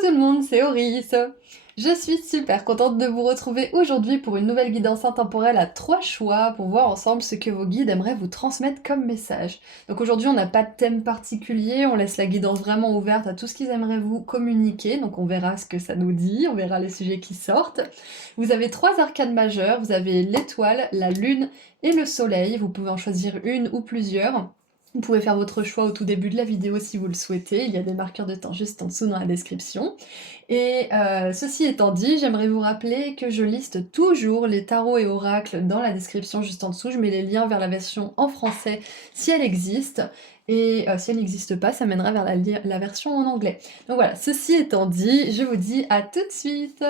tout le monde, c'est Auris. Je suis super contente de vous retrouver aujourd'hui pour une nouvelle guidance intemporelle à 3 choix pour voir ensemble ce que vos guides aimeraient vous transmettre comme message. Donc aujourd'hui on n'a pas de thème particulier, on laisse la guidance vraiment ouverte à tout ce qu'ils aimeraient vous communiquer, donc on verra ce que ça nous dit, on verra les sujets qui sortent. Vous avez 3 arcanes majeures, vous avez l'étoile, la lune et le soleil, vous pouvez en choisir une ou plusieurs. Vous pouvez faire votre choix au tout début de la vidéo si vous le souhaitez, il y a des marqueurs de temps juste en dessous dans la description. Et ceci étant dit, j'aimerais vous rappeler que je liste toujours les tarots et oracles dans la description juste en dessous, je mets les liens vers la version en français si elle existe, et si elle n'existe pas, ça mènera vers la version en anglais. Donc voilà, ceci étant dit, je vous dis à tout de suite.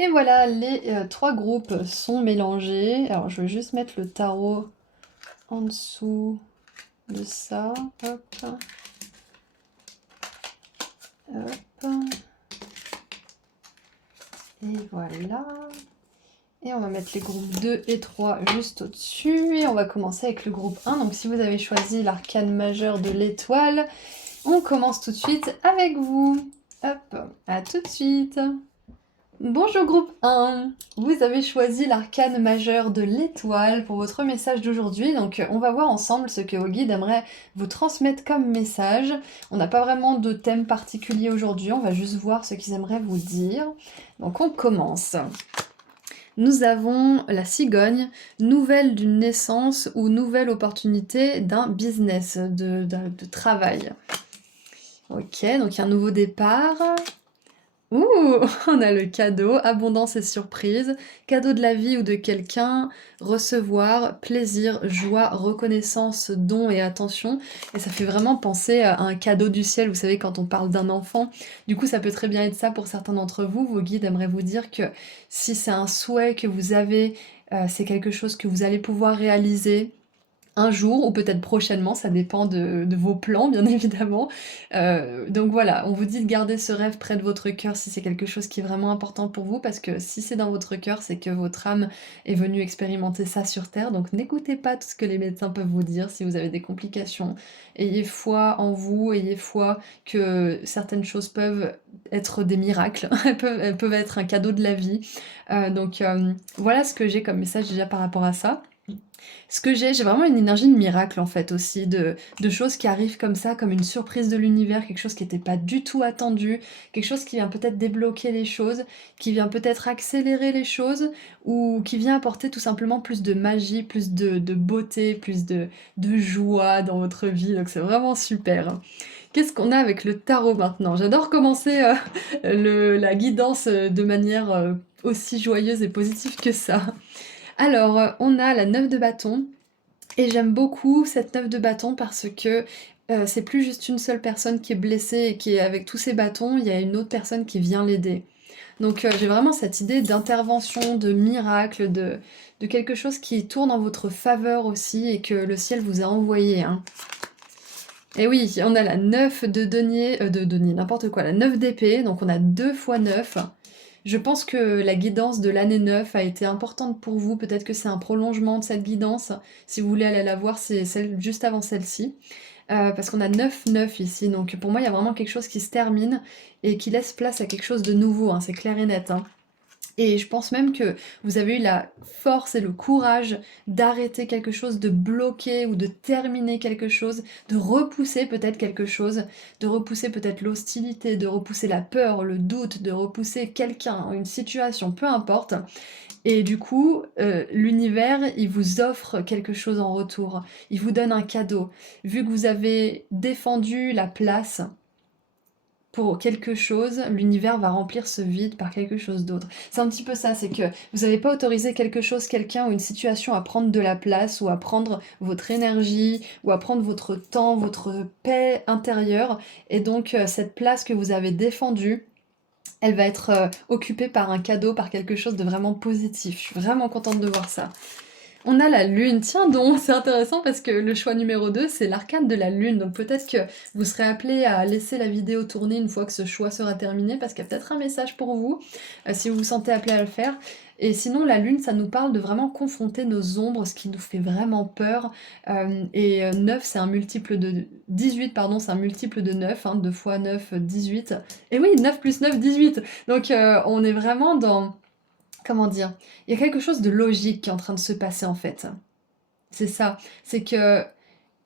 Et voilà, les 3 groupes sont mélangés. Alors je vais juste mettre le tarot en dessous de ça. Hop, hop. Et voilà. Et on va mettre les groupes 2 et 3 juste au-dessus. Et on va commencer avec le groupe 1. Donc si vous avez choisi l'arcane majeur de l'étoile, on commence tout de suite avec vous. Hop, à tout de suite. Bonjour groupe 1, vous avez choisi l'arcane majeur de l'étoile pour votre message d'aujourd'hui, donc on va voir ensemble ce que vos guides aimeraient vous transmettre comme message. On n'a pas vraiment de thème particulier aujourd'hui, on va juste voir ce qu'ils aimeraient vous dire. Donc on commence. Nous avons la cigogne, nouvelle d'une naissance ou nouvelle opportunité d'un business, de travail. Ok, donc il y a un nouveau départ. Ouh, on a le cadeau, abondance et surprise, cadeau de la vie ou de quelqu'un, recevoir, plaisir, joie, reconnaissance, don et attention. Et ça fait vraiment penser à un cadeau du ciel, vous savez, quand on parle d'un enfant. Du coup, ça peut très bien être ça pour certains d'entre vous. Vos guides aimeraient vous dire que si c'est un souhait que vous avez, c'est quelque chose que vous allez pouvoir réaliser un jour ou peut-être prochainement, ça dépend de vos plans bien évidemment. Donc voilà, on vous dit de garder ce rêve près de votre cœur si c'est quelque chose qui est vraiment important pour vous, parce que si c'est dans votre cœur, c'est que votre âme est venue expérimenter ça sur Terre, donc n'écoutez pas tout ce que les médecins peuvent vous dire si vous avez des complications. Ayez foi en vous, ayez foi que certaines choses peuvent être des miracles, elles peuvent être un cadeau de la vie. Voilà ce que j'ai comme message déjà par rapport à ça. Ce que j'ai vraiment une énergie de miracle en fait aussi, de choses qui arrivent comme ça, comme une surprise de l'univers, quelque chose qui n'était pas du tout attendu, quelque chose qui vient peut-être débloquer les choses, qui vient peut-être accélérer les choses, ou qui vient apporter tout simplement plus de magie, plus de beauté, plus de joie dans votre vie, donc c'est vraiment super. Qu'est-ce qu'on a avec le tarot maintenant? J'adore commencer la guidance de manière aussi joyeuse et positive que ça. Alors, on a la 9 de bâton, et j'aime beaucoup cette 9 de bâton parce que c'est plus juste une seule personne qui est blessée et qui est avec tous ses bâtons, il y a une autre personne qui vient l'aider. Donc j'ai vraiment cette idée d'intervention, de miracle, de quelque chose qui tourne en votre faveur aussi et que le ciel vous a envoyé, hein. Et oui, on a la 9 de denier, n'importe quoi, la 9 d'épée, donc on a 2 fois 9. Je pense que la guidance de l'année 9 a été importante pour vous, peut-être que c'est un prolongement de cette guidance. Si vous voulez aller la voir, c'est celle juste avant celle-ci. Parce qu'on a 9-9 ici, donc pour moi il y a vraiment quelque chose qui se termine et qui laisse place à quelque chose de nouveau, hein, c'est clair et net, hein. Et je pense même que vous avez eu la force et le courage d'arrêter quelque chose, de bloquer ou de terminer quelque chose, de repousser peut-être quelque chose, de repousser peut-être l'hostilité, de repousser la peur, le doute, de repousser quelqu'un, une situation, peu importe. Et du coup, l'univers, il vous offre quelque chose en retour. Il vous donne un cadeau. Vu que vous avez défendu la place pour quelque chose, l'univers va remplir ce vide par quelque chose d'autre. C'est un petit peu ça, c'est que vous n'avez pas autorisé quelque chose, quelqu'un ou une situation à prendre de la place ou à prendre votre énergie ou à prendre votre temps, votre paix intérieure. Et donc cette place que vous avez défendue, elle va être occupée par un cadeau, par quelque chose de vraiment positif. Je suis vraiment contente de voir ça. On a la lune, tiens donc, c'est intéressant parce que le choix numéro 2, c'est l'arcane de la lune. Donc peut-être que vous serez appelé à laisser la vidéo tourner une fois que ce choix sera terminé, parce qu'il y a peut-être un message pour vous, si vous vous sentez appelé à le faire. Et sinon, la lune, ça nous parle de vraiment confronter nos ombres, ce qui nous fait vraiment peur. 9, c'est un multiple de... 18, pardon, c'est un multiple de 9, hein, 2 fois 9, 18. Et oui, 9 plus 9, 18. Donc on est vraiment dans... Comment dire? Il y a quelque chose de logique qui est en train de se passer en fait. C'est ça. C'est que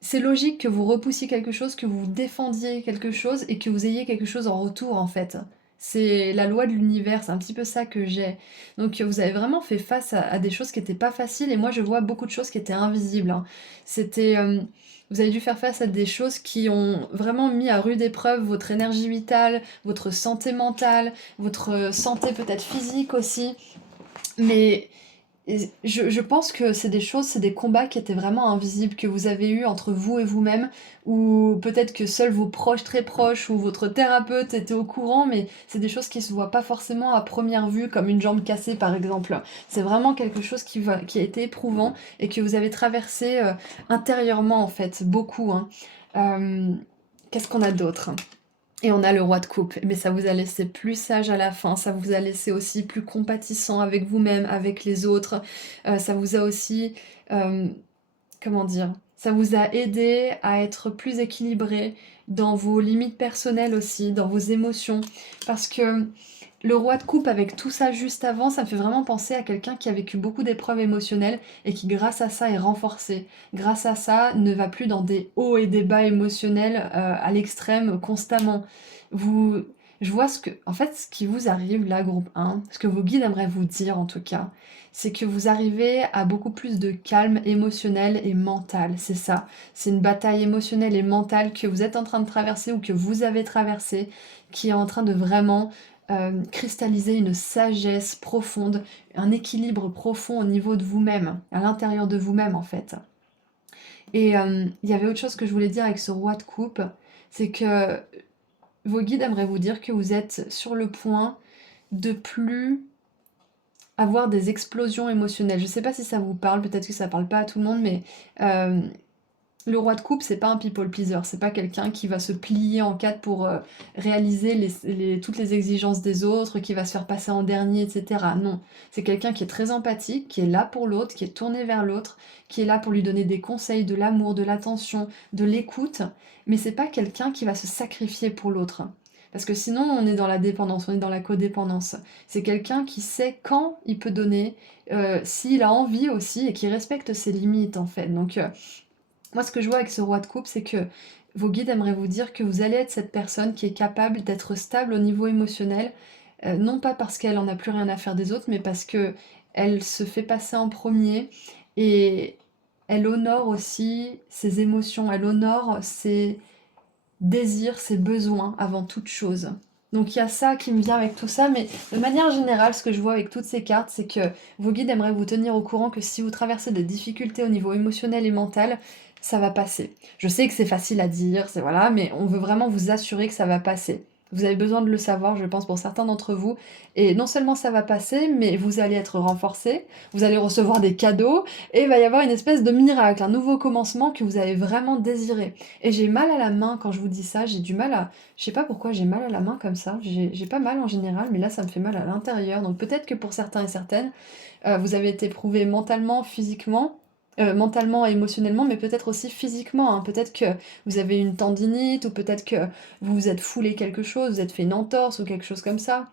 c'est logique que vous repoussiez quelque chose, que vous défendiez quelque chose et que vous ayez quelque chose en retour en fait. C'est la loi de l'univers, c'est un petit peu ça que j'ai. Donc vous avez vraiment fait face à des choses qui n'étaient pas faciles et moi je vois beaucoup de choses qui étaient invisibles, hein. C'était... vous avez dû faire face à des choses qui ont vraiment mis à rude épreuve votre énergie vitale, votre santé mentale, votre santé peut-être physique aussi. Mais je pense que c'est des choses, c'est des combats qui étaient vraiment invisibles, que vous avez eus entre vous et vous-même, ou peut-être que seuls vos proches très proches ou votre thérapeute était au courant, mais c'est des choses qui se voient pas forcément à première vue, comme une jambe cassée par exemple. C'est vraiment quelque chose qui a été éprouvant et que vous avez traversé intérieurement en fait, beaucoup, hein. Euh, Qu'est-ce qu'on a d'autre? Et on a le roi de coupe, mais ça vous a laissé plus sage à la fin, ça vous a laissé aussi plus compatissant avec vous-même, avec les autres. Ça vous a aussi, euh, comment dire, ça vous a aidé à être plus équilibré dans vos limites personnelles aussi, dans vos émotions. Parce que le roi de coupe avec tout ça juste avant, ça me fait vraiment penser à quelqu'un qui a vécu beaucoup d'épreuves émotionnelles et qui grâce à ça est renforcé. Grâce à ça ne va plus dans des hauts et des bas émotionnels à l'extrême constamment. Vous, je vois en fait, ce qui vous arrive là, groupe 1, ce que vos guides aimeraient vous dire en tout cas, c'est que vous arrivez à beaucoup plus de calme émotionnel et mental. C'est ça. C'est une bataille émotionnelle et mentale que vous êtes en train de traverser ou que vous avez traversée, qui est en train de vraiment cristalliser une sagesse profonde, un équilibre profond au niveau de vous-même, à l'intérieur de vous-même en fait. Et il y avait autre chose que je voulais dire avec ce roi de coupe, c'est que vos guides aimeraient vous dire que vous êtes sur le point de plus avoir des explosions émotionnelles. Je sais pas si ça vous parle, peut-être que ça parle pas à tout le monde, mais euh, le roi de coupe, c'est pas un people pleaser, c'est pas quelqu'un qui va se plier en quatre pour réaliser toutes les exigences des autres, qui va se faire passer en dernier, etc. Non, c'est quelqu'un qui est très empathique, qui est là pour l'autre, qui est tourné vers l'autre, qui est là pour lui donner des conseils, de l'amour, de l'attention, de l'écoute, mais c'est pas quelqu'un qui va se sacrifier pour l'autre. Parce que sinon, on est dans la dépendance, on est dans la codépendance. C'est quelqu'un qui sait quand il peut donner, s'il a envie aussi, et qui respecte ses limites, en fait. Donc, moi, ce que je vois avec ce roi de coupe, c'est que vos guides aimeraient vous dire que vous allez être cette personne qui est capable d'être stable au niveau émotionnel, non pas parce qu'elle en a plus rien à faire des autres, mais parce que elle se fait passer en premier et elle honore aussi ses émotions, elle honore ses désirs, ses besoins avant toute chose. Donc il y a ça qui me vient avec tout ça, mais de manière générale, ce que je vois avec toutes ces cartes, c'est que vos guides aimeraient vous tenir au courant que si vous traversez des difficultés au niveau émotionnel et mental, ça va passer. Je sais que c'est facile à dire, c'est voilà, mais on veut vraiment vous assurer que ça va passer. Vous avez besoin de le savoir, je pense, pour certains d'entre vous. Et non seulement ça va passer, mais vous allez être renforcé, vous allez recevoir des cadeaux, et il va y avoir une espèce de miracle, un nouveau commencement que vous avez vraiment désiré. Et j'ai mal à la main quand je vous dis ça, j'ai du mal à... Je sais pas pourquoi j'ai mal à la main comme ça, j'ai pas mal en général, mais là ça me fait mal à l'intérieur. Donc peut-être que pour certains et certaines, vous avez été éprouvé mentalement, physiquement, mentalement et émotionnellement, mais peut-être aussi physiquement, hein. Peut-être que vous avez une tendinite, ou peut-être que vous vous êtes foulé quelque chose, vous êtes fait une entorse ou quelque chose comme ça.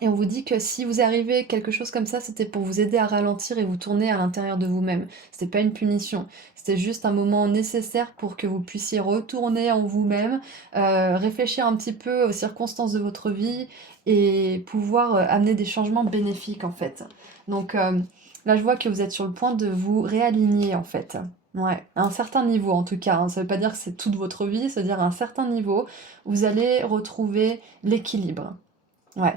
Et on vous dit que si vous arrivez quelque chose comme ça, c'était pour vous aider à ralentir et vous tourner à l'intérieur de vous-même. C'était pas une punition, c'était juste un moment nécessaire pour que vous puissiez retourner en vous-même, réfléchir un petit peu aux circonstances de votre vie et pouvoir, amener des changements bénéfiques, en fait. Donc, là, je vois que vous êtes sur le point de vous réaligner, en fait. Ouais, à un certain niveau, en tout cas, hein. Ça veut pas dire que c'est toute votre vie, ça veut dire à un certain niveau, vous allez retrouver l'équilibre. Ouais.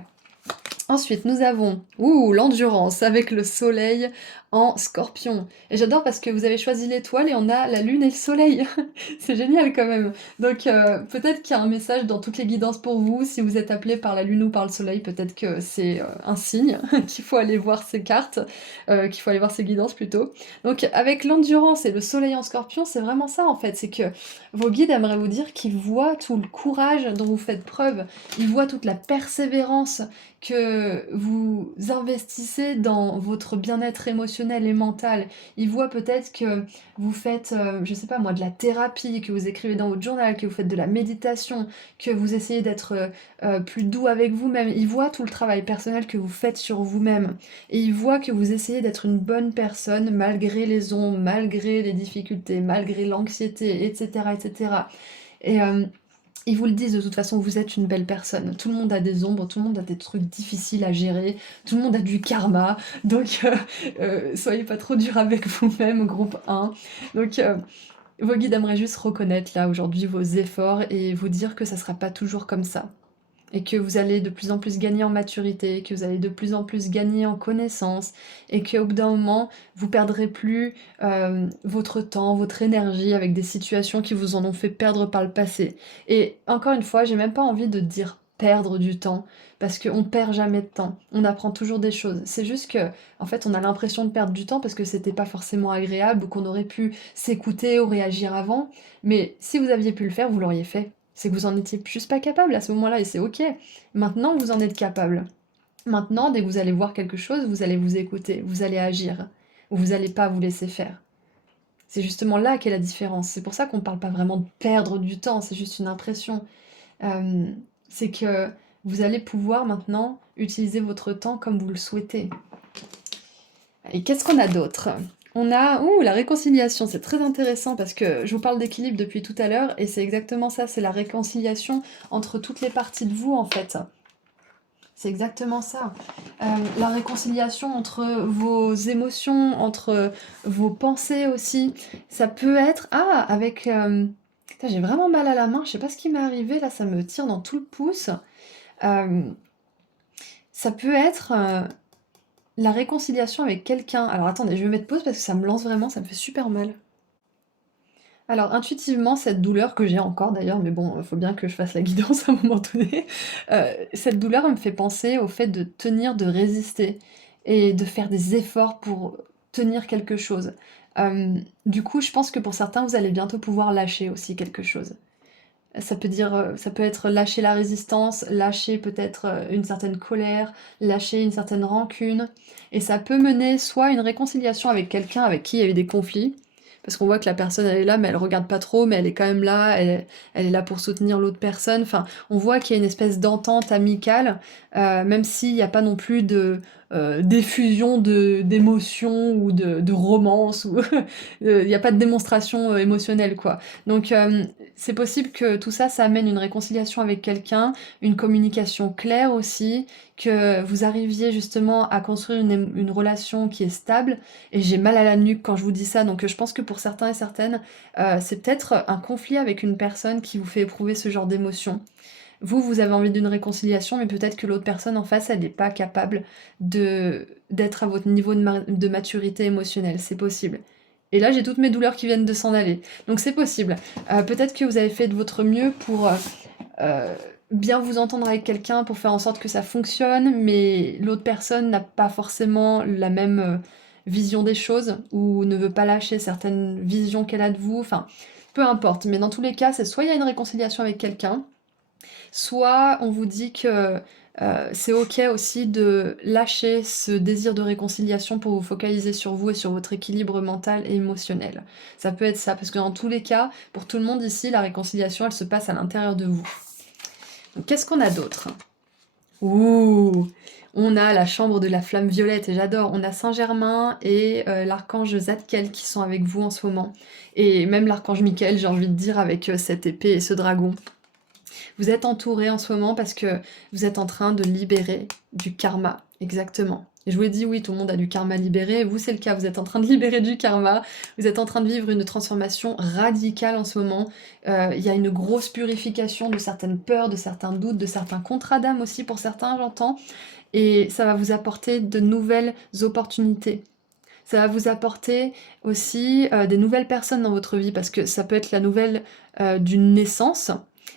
Ensuite, nous avons l'endurance avec le soleil en scorpion. Et j'adore parce que vous avez choisi l'étoile et on a la lune et le soleil. C'est génial quand même. Donc peut-être qu'il y a un message dans toutes les guidances pour vous. Si vous êtes appelé par la lune ou par le soleil, peut-être que c'est un signe qu'il faut aller voir ces cartes, qu'il faut aller voir ces guidances plutôt. Donc avec l'endurance et le soleil en scorpion, c'est vraiment ça en fait. C'est que vos guides aimeraient vous dire qu'ils voient tout le courage dont vous faites preuve. Ils voient toute la persévérance que vous investissez dans votre bien-être émotionnel et mental. Ils voient peut-être que vous faites, je sais pas moi, de la thérapie, que vous écrivez dans votre journal, que vous faites de la méditation, que vous essayez d'être plus doux avec vous-même. Ils voient tout le travail personnel que vous faites sur vous-même. Et ils voient que vous essayez d'être une bonne personne malgré les ombres, malgré les difficultés, malgré l'anxiété, etc. etc. Et ils vous le disent de toute façon, vous êtes une belle personne. Tout le monde a des ombres, tout le monde a des trucs difficiles à gérer, tout le monde a du karma, donc soyez pas trop dur avec vous-même, groupe 1. Donc vos guides aimeraient juste reconnaître là aujourd'hui vos efforts et vous dire que ça sera pas toujours comme ça et que vous allez de plus en plus gagner en maturité, que vous allez de plus en plus gagner en connaissance, et qu'au bout d'un moment, vous perdrez plus votre temps, votre énergie avec des situations qui vous en ont fait perdre par le passé. Et encore une fois, j'ai même pas envie de dire perdre du temps, parce qu'on perd jamais de temps, on apprend toujours des choses. C'est juste que, en fait, on a l'impression de perdre du temps parce que c'était pas forcément agréable ou qu'on aurait pu s'écouter ou réagir avant, mais si vous aviez pu le faire, vous l'auriez fait. C'est que vous en étiez juste pas capable à ce moment-là et c'est ok. Maintenant, vous en êtes capable. Maintenant, dès que vous allez voir quelque chose, vous allez vous écouter, vous allez agir, ou vous allez pas vous laisser faire. C'est justement là qu'est la différence. C'est pour ça qu'on parle pas vraiment de perdre du temps, c'est juste une impression. Euh, c'est que vous allez pouvoir maintenant utiliser votre temps comme vous le souhaitez. Et qu'est-ce qu'on a d'autre? On a la réconciliation, c'est très intéressant parce que je vous parle d'équilibre depuis tout à l'heure et c'est exactement ça, c'est la réconciliation entre toutes les parties de vous en fait. C'est exactement ça. La réconciliation entre vos émotions, entre vos pensées aussi. Ça peut être... Ah, avec... Putain, j'ai vraiment mal à la main, je sais pas ce qui m'est arrivé, là ça me tire dans tout le pouce. Euh, Ça peut être... la réconciliation avec quelqu'un. Alors attendez, je vais mettre pause parce que ça me lance vraiment, ça me fait super mal. Alors intuitivement, cette douleur que j'ai encore d'ailleurs, mais bon, il faut bien que je fasse la guidance à un moment donné, cette douleur elle me fait penser au fait de tenir, de résister et de faire des efforts pour tenir quelque chose. Du coup, je pense que pour certains, vous allez bientôt pouvoir lâcher aussi quelque chose. Ça peut être lâcher la résistance, lâcher peut-être une certaine colère, lâcher une certaine rancune. Et ça peut mener soit à une réconciliation avec quelqu'un avec qui il y a eu des conflits, parce qu'on voit que la personne elle est là, mais elle regarde pas trop, mais elle est quand même là, elle est là pour soutenir l'autre personne. Enfin, on voit qu'il y a une espèce d'entente amicale, même s'il n'y a pas non plus de d'effusion d'émotions ou de romance, ou il n'y a pas de démonstration émotionnelle, quoi. Donc c'est possible que tout ça, ça amène une réconciliation avec quelqu'un, une communication claire aussi, que vous arriviez justement à construire une relation qui est stable. Et j'ai mal à la nuque quand je vous dis ça, donc je pense que pour certains et certaines, c'est peut-être un conflit avec une personne qui vous fait éprouver ce genre d'émotion. Vous, vous avez envie d'une réconciliation, mais peut-être que l'autre personne en face, elle n'est pas capable d'être à votre niveau de maturité émotionnelle. C'est possible. Et là, j'ai toutes mes douleurs qui viennent de s'en aller. Donc c'est possible. Peut-être que vous avez fait de votre mieux pour euh, bien vous entendre avec quelqu'un, pour faire en sorte que ça fonctionne, mais l'autre personne n'a pas forcément la même vision des choses, ou ne veut pas lâcher certaines visions qu'elle a de vous. Enfin, peu importe. Mais dans tous les cas, c'est soit il y a une réconciliation avec quelqu'un, soit on vous dit que c'est ok aussi de lâcher ce désir de réconciliation pour vous focaliser sur vous et sur votre équilibre mental et émotionnel. Ça peut être ça, parce que dans tous les cas, pour tout le monde ici, la réconciliation, elle se passe à l'intérieur de vous. Donc qu'est-ce qu'on a d'autre? Ouh! On a la chambre de la flamme violette et j'adore. On a Saint-Germain et l'archange Zadkiel qui sont avec vous en ce moment. Et même l'archange Michael, j'ai envie de dire, avec cette épée et ce dragon. Vous êtes entouré en ce moment parce que vous êtes en train de libérer du karma, exactement. Et je vous ai dit, oui, tout le monde a du karma libéré. Vous, c'est le cas. Vous êtes en train de libérer du karma. Vous êtes en train de vivre une transformation radicale en ce moment. Il y a une grosse purification de certaines peurs, de certains doutes, de certains contrats d'âme aussi pour certains, j'entends. Et ça va vous apporter de nouvelles opportunités. Ça va vous apporter aussi des nouvelles personnes dans votre vie, parce que ça peut être la nouvelle d'une naissance,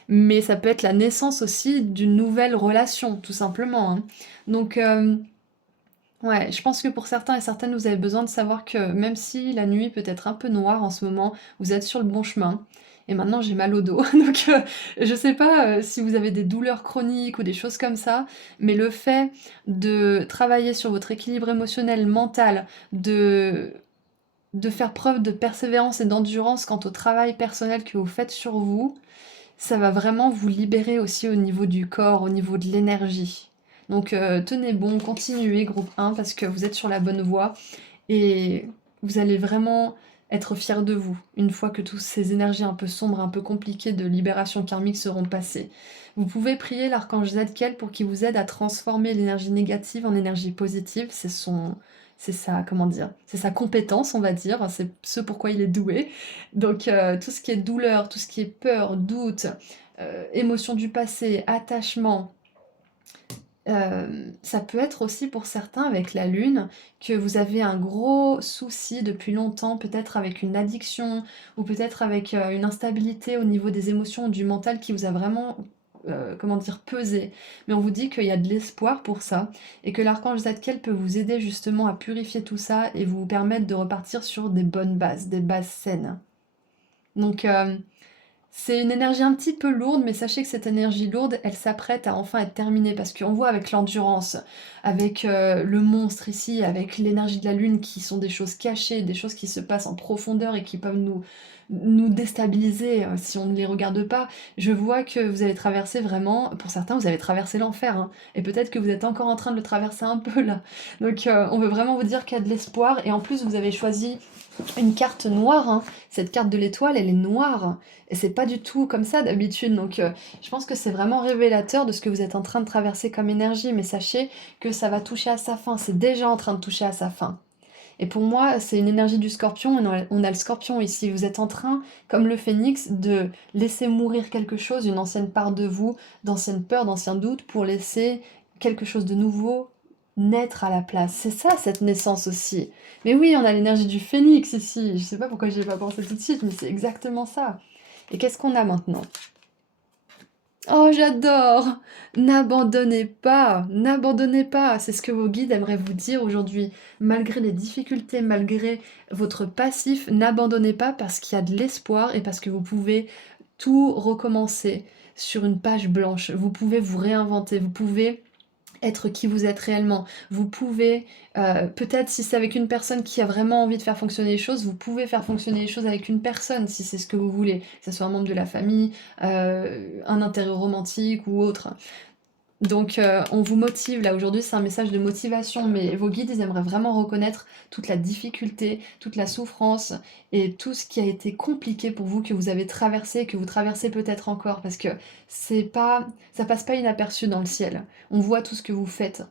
mais ça peut être la naissance aussi d'une nouvelle relation, tout simplement, hein. Donc, ouais, je pense que pour certains et certaines, vous avez besoin de savoir que même si la nuit peut être un peu noire en ce moment, vous êtes sur le bon chemin. Et maintenant, j'ai mal au dos. Donc, je sais pas si vous avez des douleurs chroniques ou des choses comme ça, mais le fait de travailler sur votre équilibre émotionnel, mental, de, de faire preuve de persévérance et d'endurance quant au travail personnel que vous faites sur vous, ça va vraiment vous libérer aussi au niveau du corps, au niveau de l'énergie. Donc tenez bon, continuez groupe 1 parce que vous êtes sur la bonne voie et vous allez vraiment être fiers de vous une fois que toutes ces énergies un peu sombres, un peu compliquées de libération karmique seront passées. Vous pouvez prier l'archange Zadkiel pour qu'il vous aide à transformer l'énergie négative en énergie positive. C'est sa, comment dire, c'est sa compétence, on va dire, c'est ce pourquoi il est doué. Donc tout ce qui est douleur, tout ce qui est peur, doute, émotion du passé, attachement, ça peut être aussi pour certains avec la lune, que vous avez un gros souci depuis longtemps, peut-être avec une addiction ou peut-être avec, une instabilité au niveau des émotions ou du mental qui vous a vraiment, comment dire? Pesé. Mais on vous dit qu'il y a de l'espoir pour ça et que l'archange Zadkiel peut vous aider justement à purifier tout ça et vous permettre de repartir sur des bonnes bases, des bases saines. Donc, c'est une énergie un petit peu lourde, mais sachez que cette énergie lourde, elle s'apprête à enfin être terminée parce qu'on voit avec l'endurance, avec le monstre ici, avec l'énergie de la lune qui sont des choses cachées, des choses qui se passent en profondeur et qui peuvent nous déstabiliser si on ne les regarde pas. Je vois que vous avez traversé vraiment, pour certains, vous avez traversé l'enfer, hein, et peut-être que vous êtes encore en train de le traverser un peu là. Donc on veut vraiment vous dire qu'il y a de l'espoir et en plus vous avez choisi une carte noire, hein. Cette carte de l'étoile, elle est noire. Et c'est pas du tout comme ça d'habitude. Donc je pense que c'est vraiment révélateur de ce que vous êtes en train de traverser comme énergie. Mais sachez que ça va toucher à sa fin. C'est déjà en train de toucher à sa fin. Et pour moi, c'est une énergie du scorpion. Et on a le scorpion ici. Vous êtes en train, comme le phénix, de laisser mourir quelque chose, une ancienne part de vous, d'anciennes peurs, d'anciens doutes, pour laisser quelque chose de nouveau naître à la place. C'est ça, cette naissance aussi. Mais oui, on a l'énergie du phénix ici. Je sais pas pourquoi j'y ai pas pensé tout de suite, mais c'est exactement ça. Et qu'est-ce qu'on a maintenant? Oh, j'adore! N'abandonnez pas, c'est ce que vos guides aimeraient vous dire aujourd'hui. Malgré les difficultés, malgré votre passif, n'abandonnez pas parce qu'il y a de l'espoir et parce que vous pouvez tout recommencer sur une page blanche. Vous pouvez vous réinventer, vous pouvez être qui vous êtes réellement. Vous pouvez, peut-être si c'est avec une personne qui a vraiment envie de faire fonctionner les choses, vous pouvez faire fonctionner les choses avec une personne si c'est ce que vous voulez, que ce soit un membre de la famille, un intérêt romantique ou autre. Donc on vous motive, là aujourd'hui c'est un message de motivation, mais vos guides ils aimeraient vraiment reconnaître toute la difficulté, toute la souffrance et tout ce qui a été compliqué pour vous, que vous avez traversé, que vous traversez peut-être encore, parce que ça passe pas inaperçu dans le ciel. On voit tout ce que vous faites,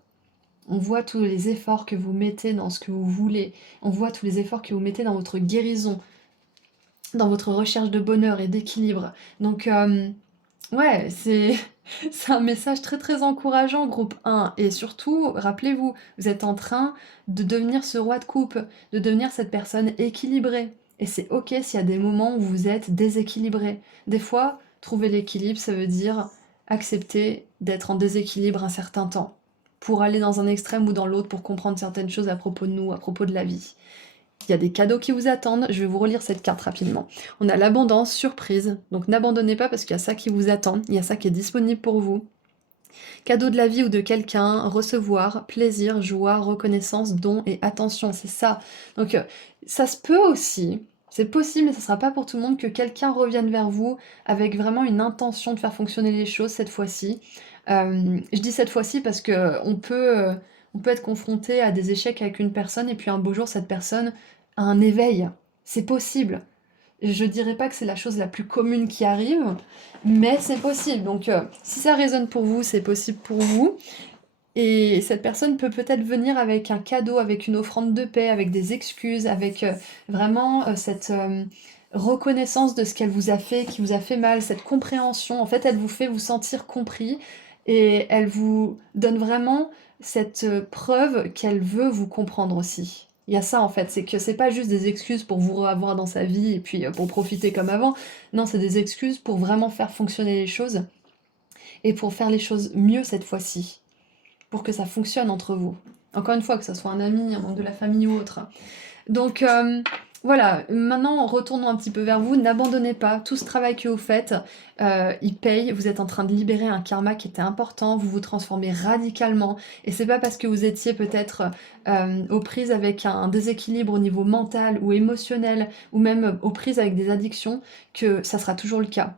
on voit tous les efforts que vous mettez dans ce que vous voulez, on voit tous les efforts que vous mettez dans votre guérison, dans votre recherche de bonheur et d'équilibre. Donc ouais, c'est c'est un message très très encourageant, groupe 1. Et surtout, rappelez-vous, vous êtes en train de devenir ce roi de coupe, de devenir cette personne équilibrée. Et c'est ok s'il y a des moments où vous êtes déséquilibré. Des fois, trouver l'équilibre, ça veut dire accepter d'être en déséquilibre un certain temps, pour aller dans un extrême ou dans l'autre, pour comprendre certaines choses à propos de nous, à propos de la vie. Il y a des cadeaux qui vous attendent. Je vais vous relire cette carte rapidement. On a l'abondance, surprise. Donc n'abandonnez pas parce qu'il y a ça qui vous attend. Il y a ça qui est disponible pour vous. Cadeau de la vie ou de quelqu'un, recevoir, plaisir, joie, reconnaissance, don et attention. C'est ça. Donc ça se peut aussi. C'est possible, mais ça ne sera pas pour tout le monde, que quelqu'un revienne vers vous avec vraiment une intention de faire fonctionner les choses cette fois-ci, Je dis cette fois-ci parce on peut être confronté à des échecs avec une personne et puis un beau jour, cette personne a un éveil. C'est possible. Je dirais pas que c'est la chose la plus commune qui arrive, mais c'est possible. Donc, si ça résonne pour vous, c'est possible pour vous. Et cette personne peut peut-être venir avec un cadeau, avec une offrande de paix, avec des excuses, avec vraiment cette reconnaissance de ce qu'elle vous a fait, qui vous a fait mal, cette compréhension. En fait, elle vous fait vous sentir compris et elle vous donne vraiment cette preuve qu'elle veut vous comprendre aussi. Il y a ça en fait, c'est que c'est pas juste des excuses pour vous revoir dans sa vie et puis pour profiter comme avant. Non, c'est des excuses pour vraiment faire fonctionner les choses et pour faire les choses mieux cette fois-ci pour que ça fonctionne entre vous. Encore une fois, que ce soit un ami, un membre de la famille ou autre. Donc voilà, maintenant retournons un petit peu vers vous, n'abandonnez pas, tout ce travail que vous faites, il paye, vous êtes en train de libérer un karma qui était important, vous vous transformez radicalement, et c'est pas parce que vous étiez peut-être aux prises avec un déséquilibre au niveau mental ou émotionnel, ou même aux prises avec des addictions, que ça sera toujours le cas.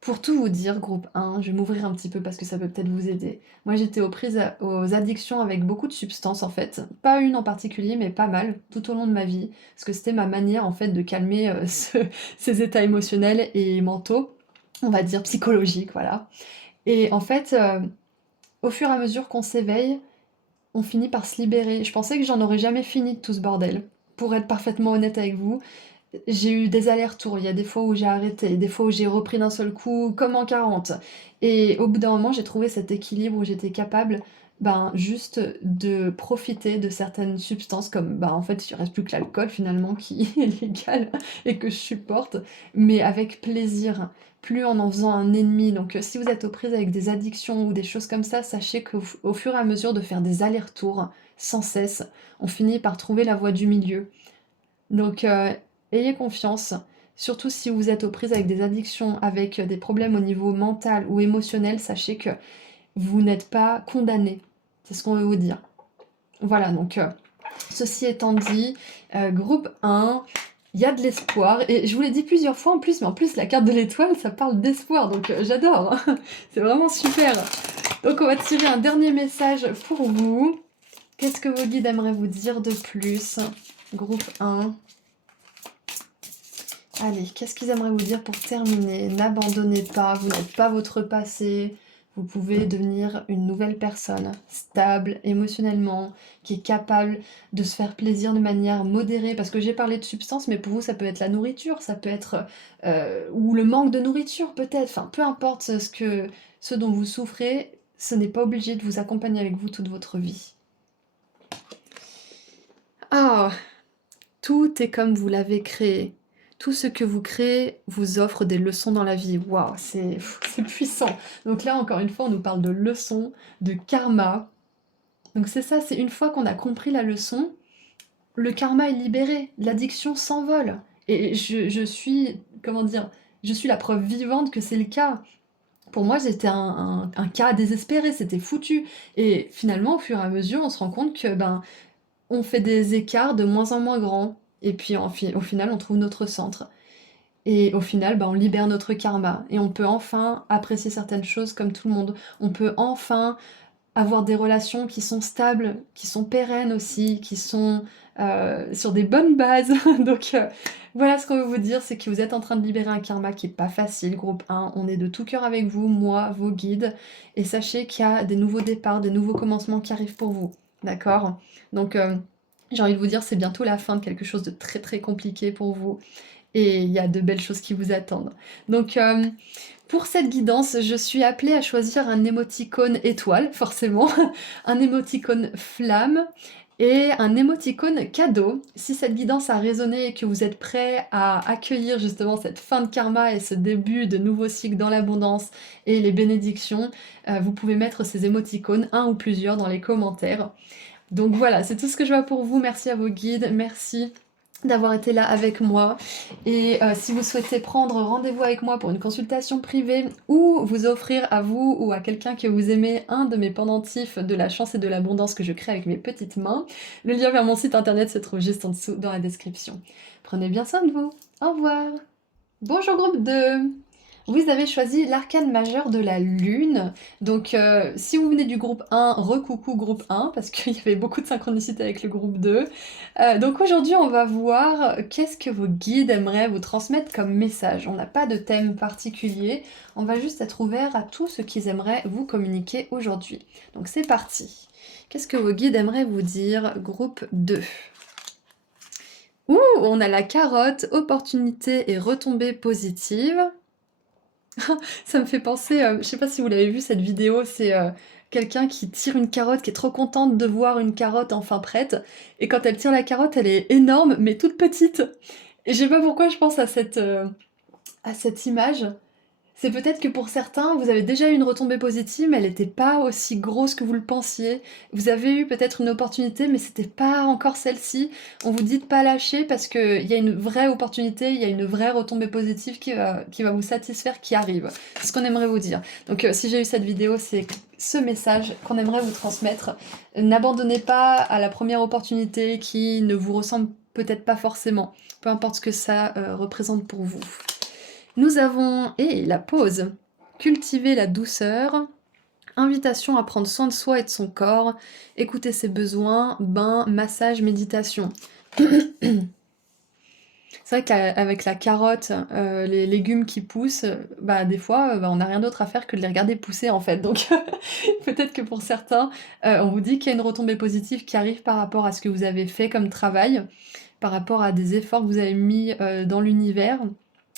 Pour tout vous dire, groupe 1, je vais m'ouvrir un petit peu parce que ça peut peut-être vous aider. Moi, j'étais aux prises aux addictions avec beaucoup de substances en fait. Pas une en particulier, mais pas mal, tout au long de ma vie. Parce que c'était ma manière en fait de calmer ces états émotionnels et mentaux, on va dire psychologiques, voilà. Et en fait, au fur et à mesure qu'on s'éveille, on finit par se libérer. Je pensais que j'en aurais jamais fini de tout ce bordel. Pour être parfaitement honnête avec vous, j'ai eu des allers-retours, il y a des fois où j'ai arrêté, des fois où j'ai repris d'un seul coup, comme en 40. Et au bout d'un moment, j'ai trouvé cet équilibre où j'étais capable, ben, juste de profiter de certaines substances, comme, ben, en fait, il reste plus que l'alcool finalement qui est légal et que je supporte, mais avec plaisir, plus en faisant un ennemi. Donc, si vous êtes aux prises avec des addictions ou des choses comme ça, sachez qu'au fur et à mesure de faire des allers-retours sans cesse, on finit par trouver la voie du milieu. Donc, ayez confiance, surtout si vous êtes aux prises avec des addictions, avec des problèmes au niveau mental ou émotionnel, sachez que vous n'êtes pas condamné. C'est ce qu'on veut vous dire. Voilà, donc ceci étant dit, groupe 1, il y a de l'espoir. Et je vous l'ai dit plusieurs fois en plus, mais en plus la carte de l'étoile, ça parle d'espoir, donc j'adore. C'est vraiment super. Donc on va tirer un dernier message pour vous. Qu'est-ce que vos guides aimeraient vous dire de plus? Groupe 1. Allez, qu'est-ce qu'ils aimeraient vous dire pour terminer? N'abandonnez pas, vous n'êtes pas votre passé. Vous pouvez devenir une nouvelle personne, stable émotionnellement, qui est capable de se faire plaisir de manière modérée. Parce que j'ai parlé de substances, mais pour vous, ça peut être la nourriture, ça peut être... ou le manque de nourriture, peut-être. Enfin, peu importe ce dont vous souffrez, ce n'est pas obligé de vous accompagner avec vous toute votre vie. Ah, tout est comme vous l'avez créé. Tout ce que vous créez vous offre des leçons dans la vie. Waouh, c'est puissant. Donc là, encore une fois, on nous parle de leçons, de karma. Donc c'est ça, c'est une fois qu'on a compris la leçon, le karma est libéré, l'addiction s'envole. Et je suis, comment dire, je suis la preuve vivante que c'est le cas. Pour moi, c'était un cas désespéré, c'était foutu. Et finalement, au fur et à mesure, on se rend compte que ben, on fait des écarts de moins en moins grands. Et puis au final, on trouve notre centre. Et au final, bah, on libère notre karma. Et on peut enfin apprécier certaines choses comme tout le monde. On peut enfin avoir des relations qui sont stables, qui sont pérennes aussi, qui sont sur des bonnes bases. Donc voilà ce qu'on veut vous dire, c'est que vous êtes en train de libérer un karma qui est pas facile, groupe 1. On est de tout cœur avec vous, moi, vos guides. Et sachez qu'il y a des nouveaux départs, des nouveaux commencements qui arrivent pour vous. D'accord? Donc j'ai envie de vous dire, c'est bientôt la fin de quelque chose de très très compliqué pour vous. Et il y a de belles choses qui vous attendent. Donc pour cette guidance, je suis appelée à choisir un émoticône étoile, forcément, un émoticône flamme et un émoticône cadeau. Si cette guidance a résonné et que vous êtes prêt à accueillir justement cette fin de karma et ce début de nouveau cycle dans l'abondance et les bénédictions, vous pouvez mettre ces émoticônes, un ou plusieurs, dans les commentaires. Donc voilà, c'est tout ce que je vois pour vous. Merci à vos guides, merci d'avoir été là avec moi. Et si vous souhaitez prendre rendez-vous avec moi pour une consultation privée ou vous offrir à vous ou à quelqu'un que vous aimez un de mes pendentifs de la chance et de l'abondance que je crée avec mes petites mains, le lien vers mon site internet se trouve juste en dessous dans la description. Prenez bien soin de vous. Au revoir. Bonjour groupe 2. Vous avez choisi l'arcane majeur de la lune. Donc, si vous venez du groupe 1, recoucou groupe 1, parce qu'il y avait beaucoup de synchronicité avec le groupe 2. Donc aujourd'hui, on va voir qu'est-ce que vos guides aimeraient vous transmettre comme message. On n'a pas de thème particulier, on va juste être ouvert à tout ce qu'ils aimeraient vous communiquer aujourd'hui. Donc c'est parti. Qu'est-ce que vos guides aimeraient vous dire, groupe 2? Ouh, on a la carotte, opportunité et retombées positives. Ça me fait penser, je sais pas si vous l'avez vu cette vidéo, c'est quelqu'un qui tire une carotte, qui est trop contente de voir une carotte enfin prête, et quand elle tire la carotte, elle est énorme, mais toute petite. Et je sais pas pourquoi je pense à cette image. C'est peut-être que pour certains, vous avez déjà eu une retombée positive, mais elle n'était pas aussi grosse que vous le pensiez. Vous avez eu peut-être une opportunité, mais c'était pas encore celle-ci. On vous dit de pas lâcher parce qu'il y a une vraie opportunité, il y a une vraie retombée positive qui va vous satisfaire, qui arrive. C'est ce qu'on aimerait vous dire. Donc si j'ai eu cette vidéo, c'est ce message qu'on aimerait vous transmettre. N'abandonnez pas à la première opportunité qui ne vous ressemble peut-être pas forcément, peu importe ce que ça représente pour vous. Nous avons, et la pause, cultiver la douceur, invitation à prendre soin de soi et de son corps, écouter ses besoins, bain, massage, méditation. C'est vrai qu'avec la carotte, les légumes qui poussent, bah, des fois, bah, on n'a rien d'autre à faire que de les regarder pousser en fait. Donc peut-être que pour certains, on vous dit qu'il y a une retombée positive qui arrive par rapport à ce que vous avez fait comme travail, par rapport à des efforts que vous avez mis dans l'univers.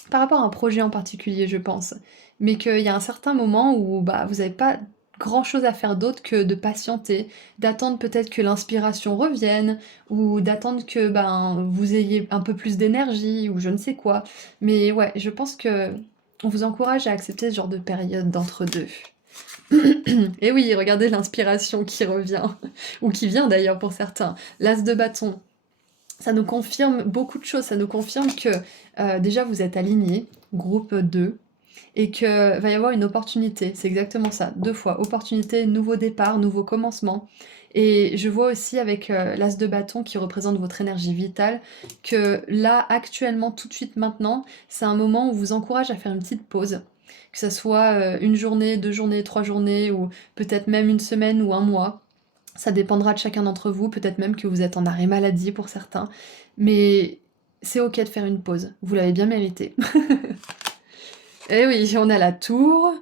Par rapport à un projet en particulier, je pense. Mais qu'il y a un certain moment où bah, vous n'avez pas grand-chose à faire d'autre que de patienter, d'attendre peut-être que l'inspiration revienne, ou d'attendre que ben, vous ayez un peu plus d'énergie, ou je ne sais quoi. Mais ouais, je pense que on vous encourage à accepter ce genre de période d'entre-deux. Et oui, regardez l'inspiration qui revient, ou qui vient d'ailleurs pour certains. L'as de bâton, ça nous confirme beaucoup de choses. Ça nous confirme que déjà vous êtes alignés, groupe 2, et qu'il va y avoir une opportunité. C'est exactement ça, 2 fois. Opportunité, nouveau départ, nouveau commencement. Et je vois aussi avec l'as de bâton qui représente votre énergie vitale, que là, actuellement, tout de suite maintenant, c'est un moment où vous encourage à faire une petite pause. Que ça soit une journée, 2 journées, 3 journées, ou peut-être même une semaine ou un mois. Ça dépendra de chacun d'entre vous, peut-être même que vous êtes en arrêt maladie pour certains, mais c'est ok de faire une pause, vous l'avez bien mérité. Eh oui, on a la tour.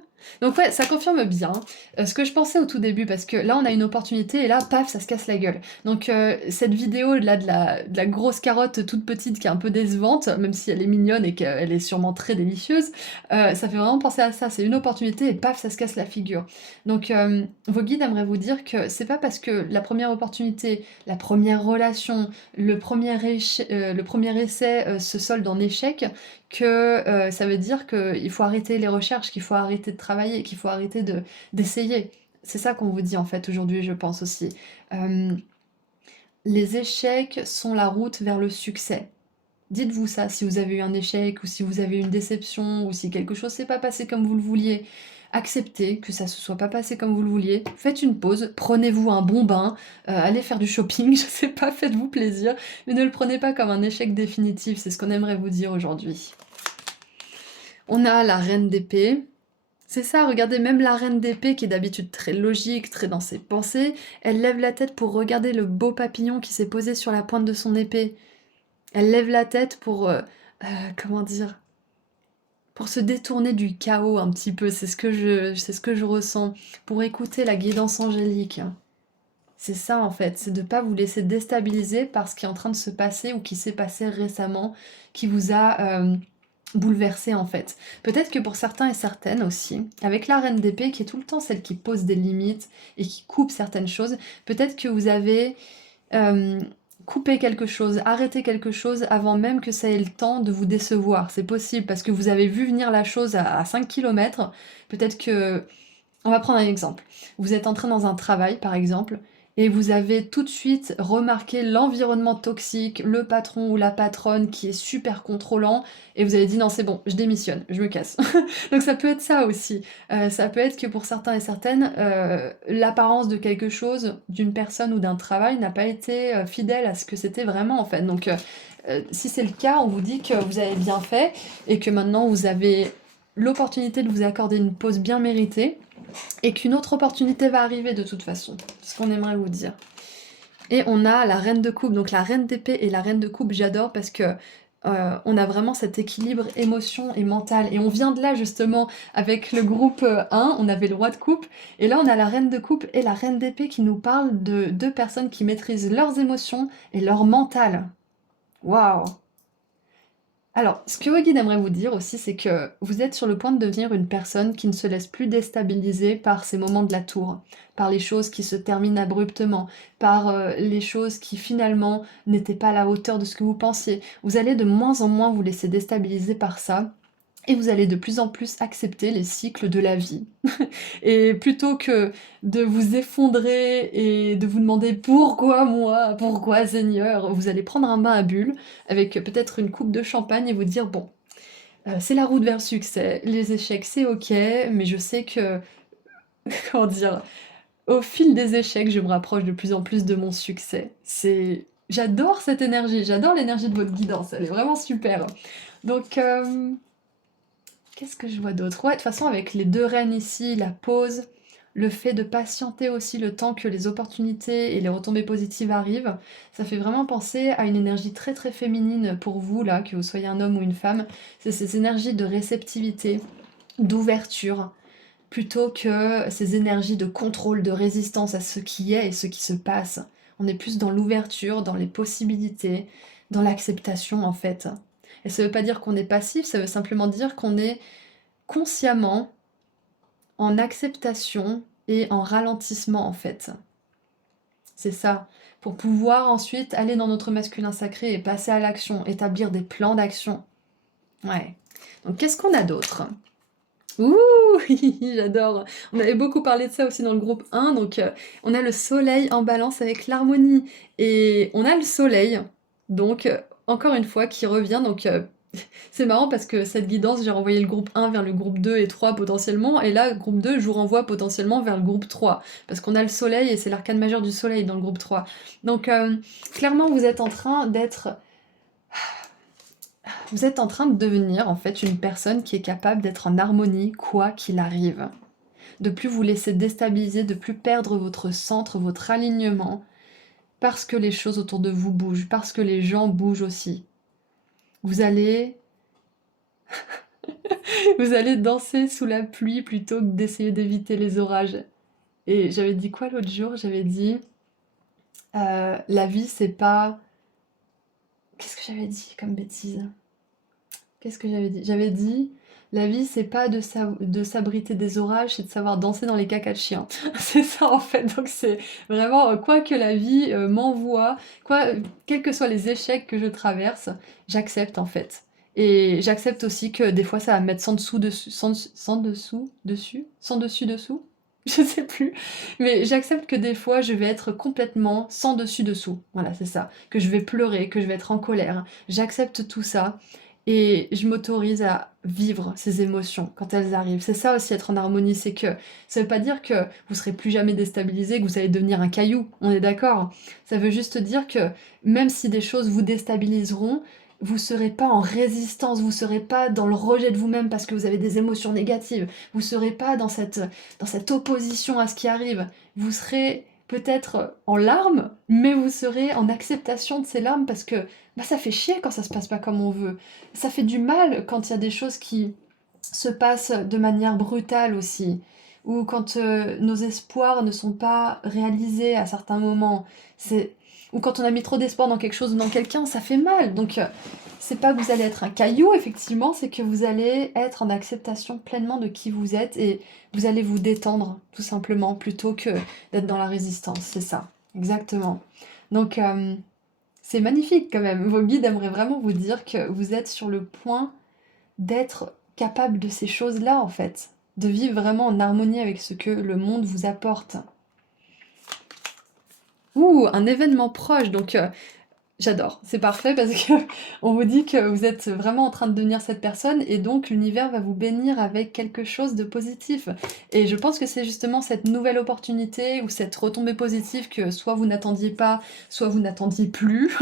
Donc ouais, ça confirme bien ce que je pensais au tout début, parce que là on a une opportunité et là, paf, ça se casse la gueule. Donc cette vidéo là de la grosse carotte toute petite qui est un peu décevante, même si elle est mignonne et qu'elle est sûrement très délicieuse, ça fait vraiment penser à ça, c'est une opportunité et paf, ça se casse la figure. Donc vos guides aimeraient vous dire que c'est pas parce que la première opportunité, la première relation, le premier essai se solde en échec, que ça veut dire qu'il faut arrêter les recherches, qu'il faut arrêter de travailler, qu'il faut arrêter d'essayer. C'est ça qu'on vous dit en fait aujourd'hui, je pense aussi. Euh, les échecs sont la route vers le succès. Dites-vous ça si vous avez eu un échec ou si vous avez eu une déception ou si quelque chose s'est pas passé comme vous le vouliez. Acceptez que ça se soit pas passé comme vous le vouliez. Faites une pause, prenez-vous un bon bain, allez faire du shopping, je sais pas, faites-vous plaisir, mais ne le prenez pas comme un échec définitif, c'est ce qu'on aimerait vous dire aujourd'hui. On a la reine d'épée. C'est ça, regardez, même la reine d'épée, qui est d'habitude très logique, très dans ses pensées, elle lève la tête pour regarder le beau papillon qui s'est posé sur la pointe de son épée. Elle lève la tête pour, comment dire, pour se détourner du chaos un petit peu, c'est ce que je ressens, pour écouter la guidance angélique. C'est ça en fait, c'est de ne pas vous laisser déstabiliser par ce qui est en train de se passer ou qui s'est passé récemment, qui vous a bouleversé en fait. Peut-être que pour certains et certaines aussi, avec la reine d'épée qui est tout le temps celle qui pose des limites et qui coupe certaines choses, peut-être que vous avez coupé quelque chose, arrêté quelque chose avant même que ça ait le temps de vous décevoir. C'est possible parce que vous avez vu venir la chose à 5 km. Peut-être que... On va prendre un exemple. Vous êtes entré dans un travail par exemple et vous avez tout de suite remarqué l'environnement toxique, le patron ou la patronne qui est super contrôlant, et vous avez dit non c'est bon, je démissionne, je me casse. Donc ça peut être ça aussi. Ça peut être que pour certains et certaines, l'apparence de quelque chose, d'une personne ou d'un travail n'a pas été fidèle à ce que c'était vraiment en fait. Donc si c'est le cas, on vous dit que vous avez bien fait et que maintenant vous avez l'opportunité de vous accorder une pause bien méritée et qu'une autre opportunité va arriver de toute façon. C'est ce qu'on aimerait vous dire. Et on a la reine de coupe, donc la reine d'épée et la reine de coupe, j'adore parce que on a vraiment cet équilibre émotion et mental. Et on vient de là justement avec le groupe 1, on avait le roi de coupe, et là on a la reine de coupe et la reine d'épée qui nous parlent de deux personnes qui maîtrisent leurs émotions et leur mental. Waouh! Alors, ce que Wegid aimerait vous dire aussi, c'est que vous êtes sur le point de devenir une personne qui ne se laisse plus déstabiliser par ces moments de la tour, par les choses qui se terminent abruptement, par les choses qui finalement n'étaient pas à la hauteur de ce que vous pensiez. Vous allez de moins en moins vous laisser déstabiliser par ça, et vous allez de plus en plus accepter les cycles de la vie. Et plutôt que de vous effondrer et de vous demander pourquoi moi, pourquoi Seigneur, vous allez prendre un bain à bulles avec peut-être une coupe de champagne et vous dire bon, c'est la route vers le succès, les échecs c'est ok, mais je sais que, comment dire, au fil des échecs, je me rapproche de plus en plus de mon succès. J'adore cette énergie, j'adore l'énergie de votre guidance, elle est vraiment super. Donc, qu'est-ce que je vois d'autre? Ouais, de toute façon, avec les deux reines ici, la pause, le fait de patienter aussi le temps que les opportunités et les retombées positives arrivent, ça fait vraiment penser à une énergie très très féminine pour vous, là, que vous soyez un homme ou une femme. C'est ces énergies de réceptivité, d'ouverture, plutôt que ces énergies de contrôle, de résistance à ce qui est et ce qui se passe. On est plus dans l'ouverture, dans les possibilités, dans l'acceptation en fait. Et ça veut pas dire qu'on est passif, ça veut simplement dire qu'on est consciemment en acceptation et en ralentissement en fait. C'est ça. Pour pouvoir ensuite aller dans notre masculin sacré et passer à l'action, établir des plans d'action. Ouais. Donc qu'est-ce qu'on a d'autre? Ouh, j'adore. On avait beaucoup parlé de ça aussi dans le groupe 1, donc on a le soleil en balance avec l'harmonie. Et on a le soleil, donc encore une fois, qui revient. Donc c'est marrant parce que cette guidance, j'ai renvoyé le groupe 1 vers le groupe 2 et 3 potentiellement, et là, groupe 2, je vous renvoie potentiellement vers le groupe 3, parce qu'on a le soleil et c'est l'arcane majeur du soleil dans le groupe 3. Donc clairement, vous êtes en train d'être... Vous êtes en train de devenir en fait une personne qui est capable d'être en harmonie quoi qu'il arrive. De plus vous laisser déstabiliser, de plus perdre votre centre, votre alignement, parce que les choses autour de vous bougent, parce que les gens bougent aussi. Vous allez... vous allez danser sous la pluie plutôt que d'essayer d'éviter les orages. Et j'avais dit quoi l'autre jour? J'avais dit... la vie c'est pas... Qu'est-ce que j'avais dit comme bêtise? Qu'est-ce que j'avais dit? J'avais dit, la vie, c'est pas de s'abriter des orages, c'est de savoir danser dans les cacas de chiens. C'est ça en fait, donc c'est vraiment, quoi que la vie m'envoie, quels que soient les échecs que je traverse, j'accepte en fait. Et j'accepte aussi que des fois ça va me mettre sans dessous, dessus, sans dessous, dessus, sans dessus, dessous, je sais plus. Mais j'accepte que des fois je vais être complètement sans dessus, dessous. Voilà, c'est ça. Que je vais pleurer, que je vais être en colère. J'accepte tout ça. Et je m'autorise à vivre ces émotions quand elles arrivent. C'est ça aussi être en harmonie, c'est que ça veut pas dire que vous serez plus jamais déstabilisé, que vous allez devenir un caillou, on est d'accord. Ça veut juste dire que même si des choses vous déstabiliseront, vous serez pas en résistance, vous serez pas dans le rejet de vous-même parce que vous avez des émotions négatives, vous serez pas dans cette opposition à ce qui arrive, vous serez peut-être en larmes, mais vous serez en acceptation de ces larmes parce que bah, ça fait chier quand ça se passe pas comme on veut. Ça fait du mal quand il y a des choses qui se passent de manière brutale aussi, ou quand nos espoirs ne sont pas réalisés à certains moments. C'est... Ou quand on a mis trop d'espoir dans quelque chose ou dans quelqu'un, ça fait mal. Donc c'est pas que vous allez être un caillou, effectivement, c'est que vous allez être en acceptation pleinement de qui vous êtes et vous allez vous détendre, tout simplement, plutôt que d'être dans la résistance. C'est ça, exactement. Donc c'est magnifique quand même. Vos guides aimeraient vraiment vous dire que vous êtes sur le point d'être capable de ces choses-là, en fait. De vivre vraiment en harmonie avec ce que le monde vous apporte. Ouh, un événement proche, donc j'adore. C'est parfait parce que on vous dit que vous êtes vraiment en train de devenir cette personne et donc l'univers va vous bénir avec quelque chose de positif. Et je pense que c'est justement cette nouvelle opportunité ou cette retombée positive que soit vous n'attendiez pas, soit vous n'attendiez plus.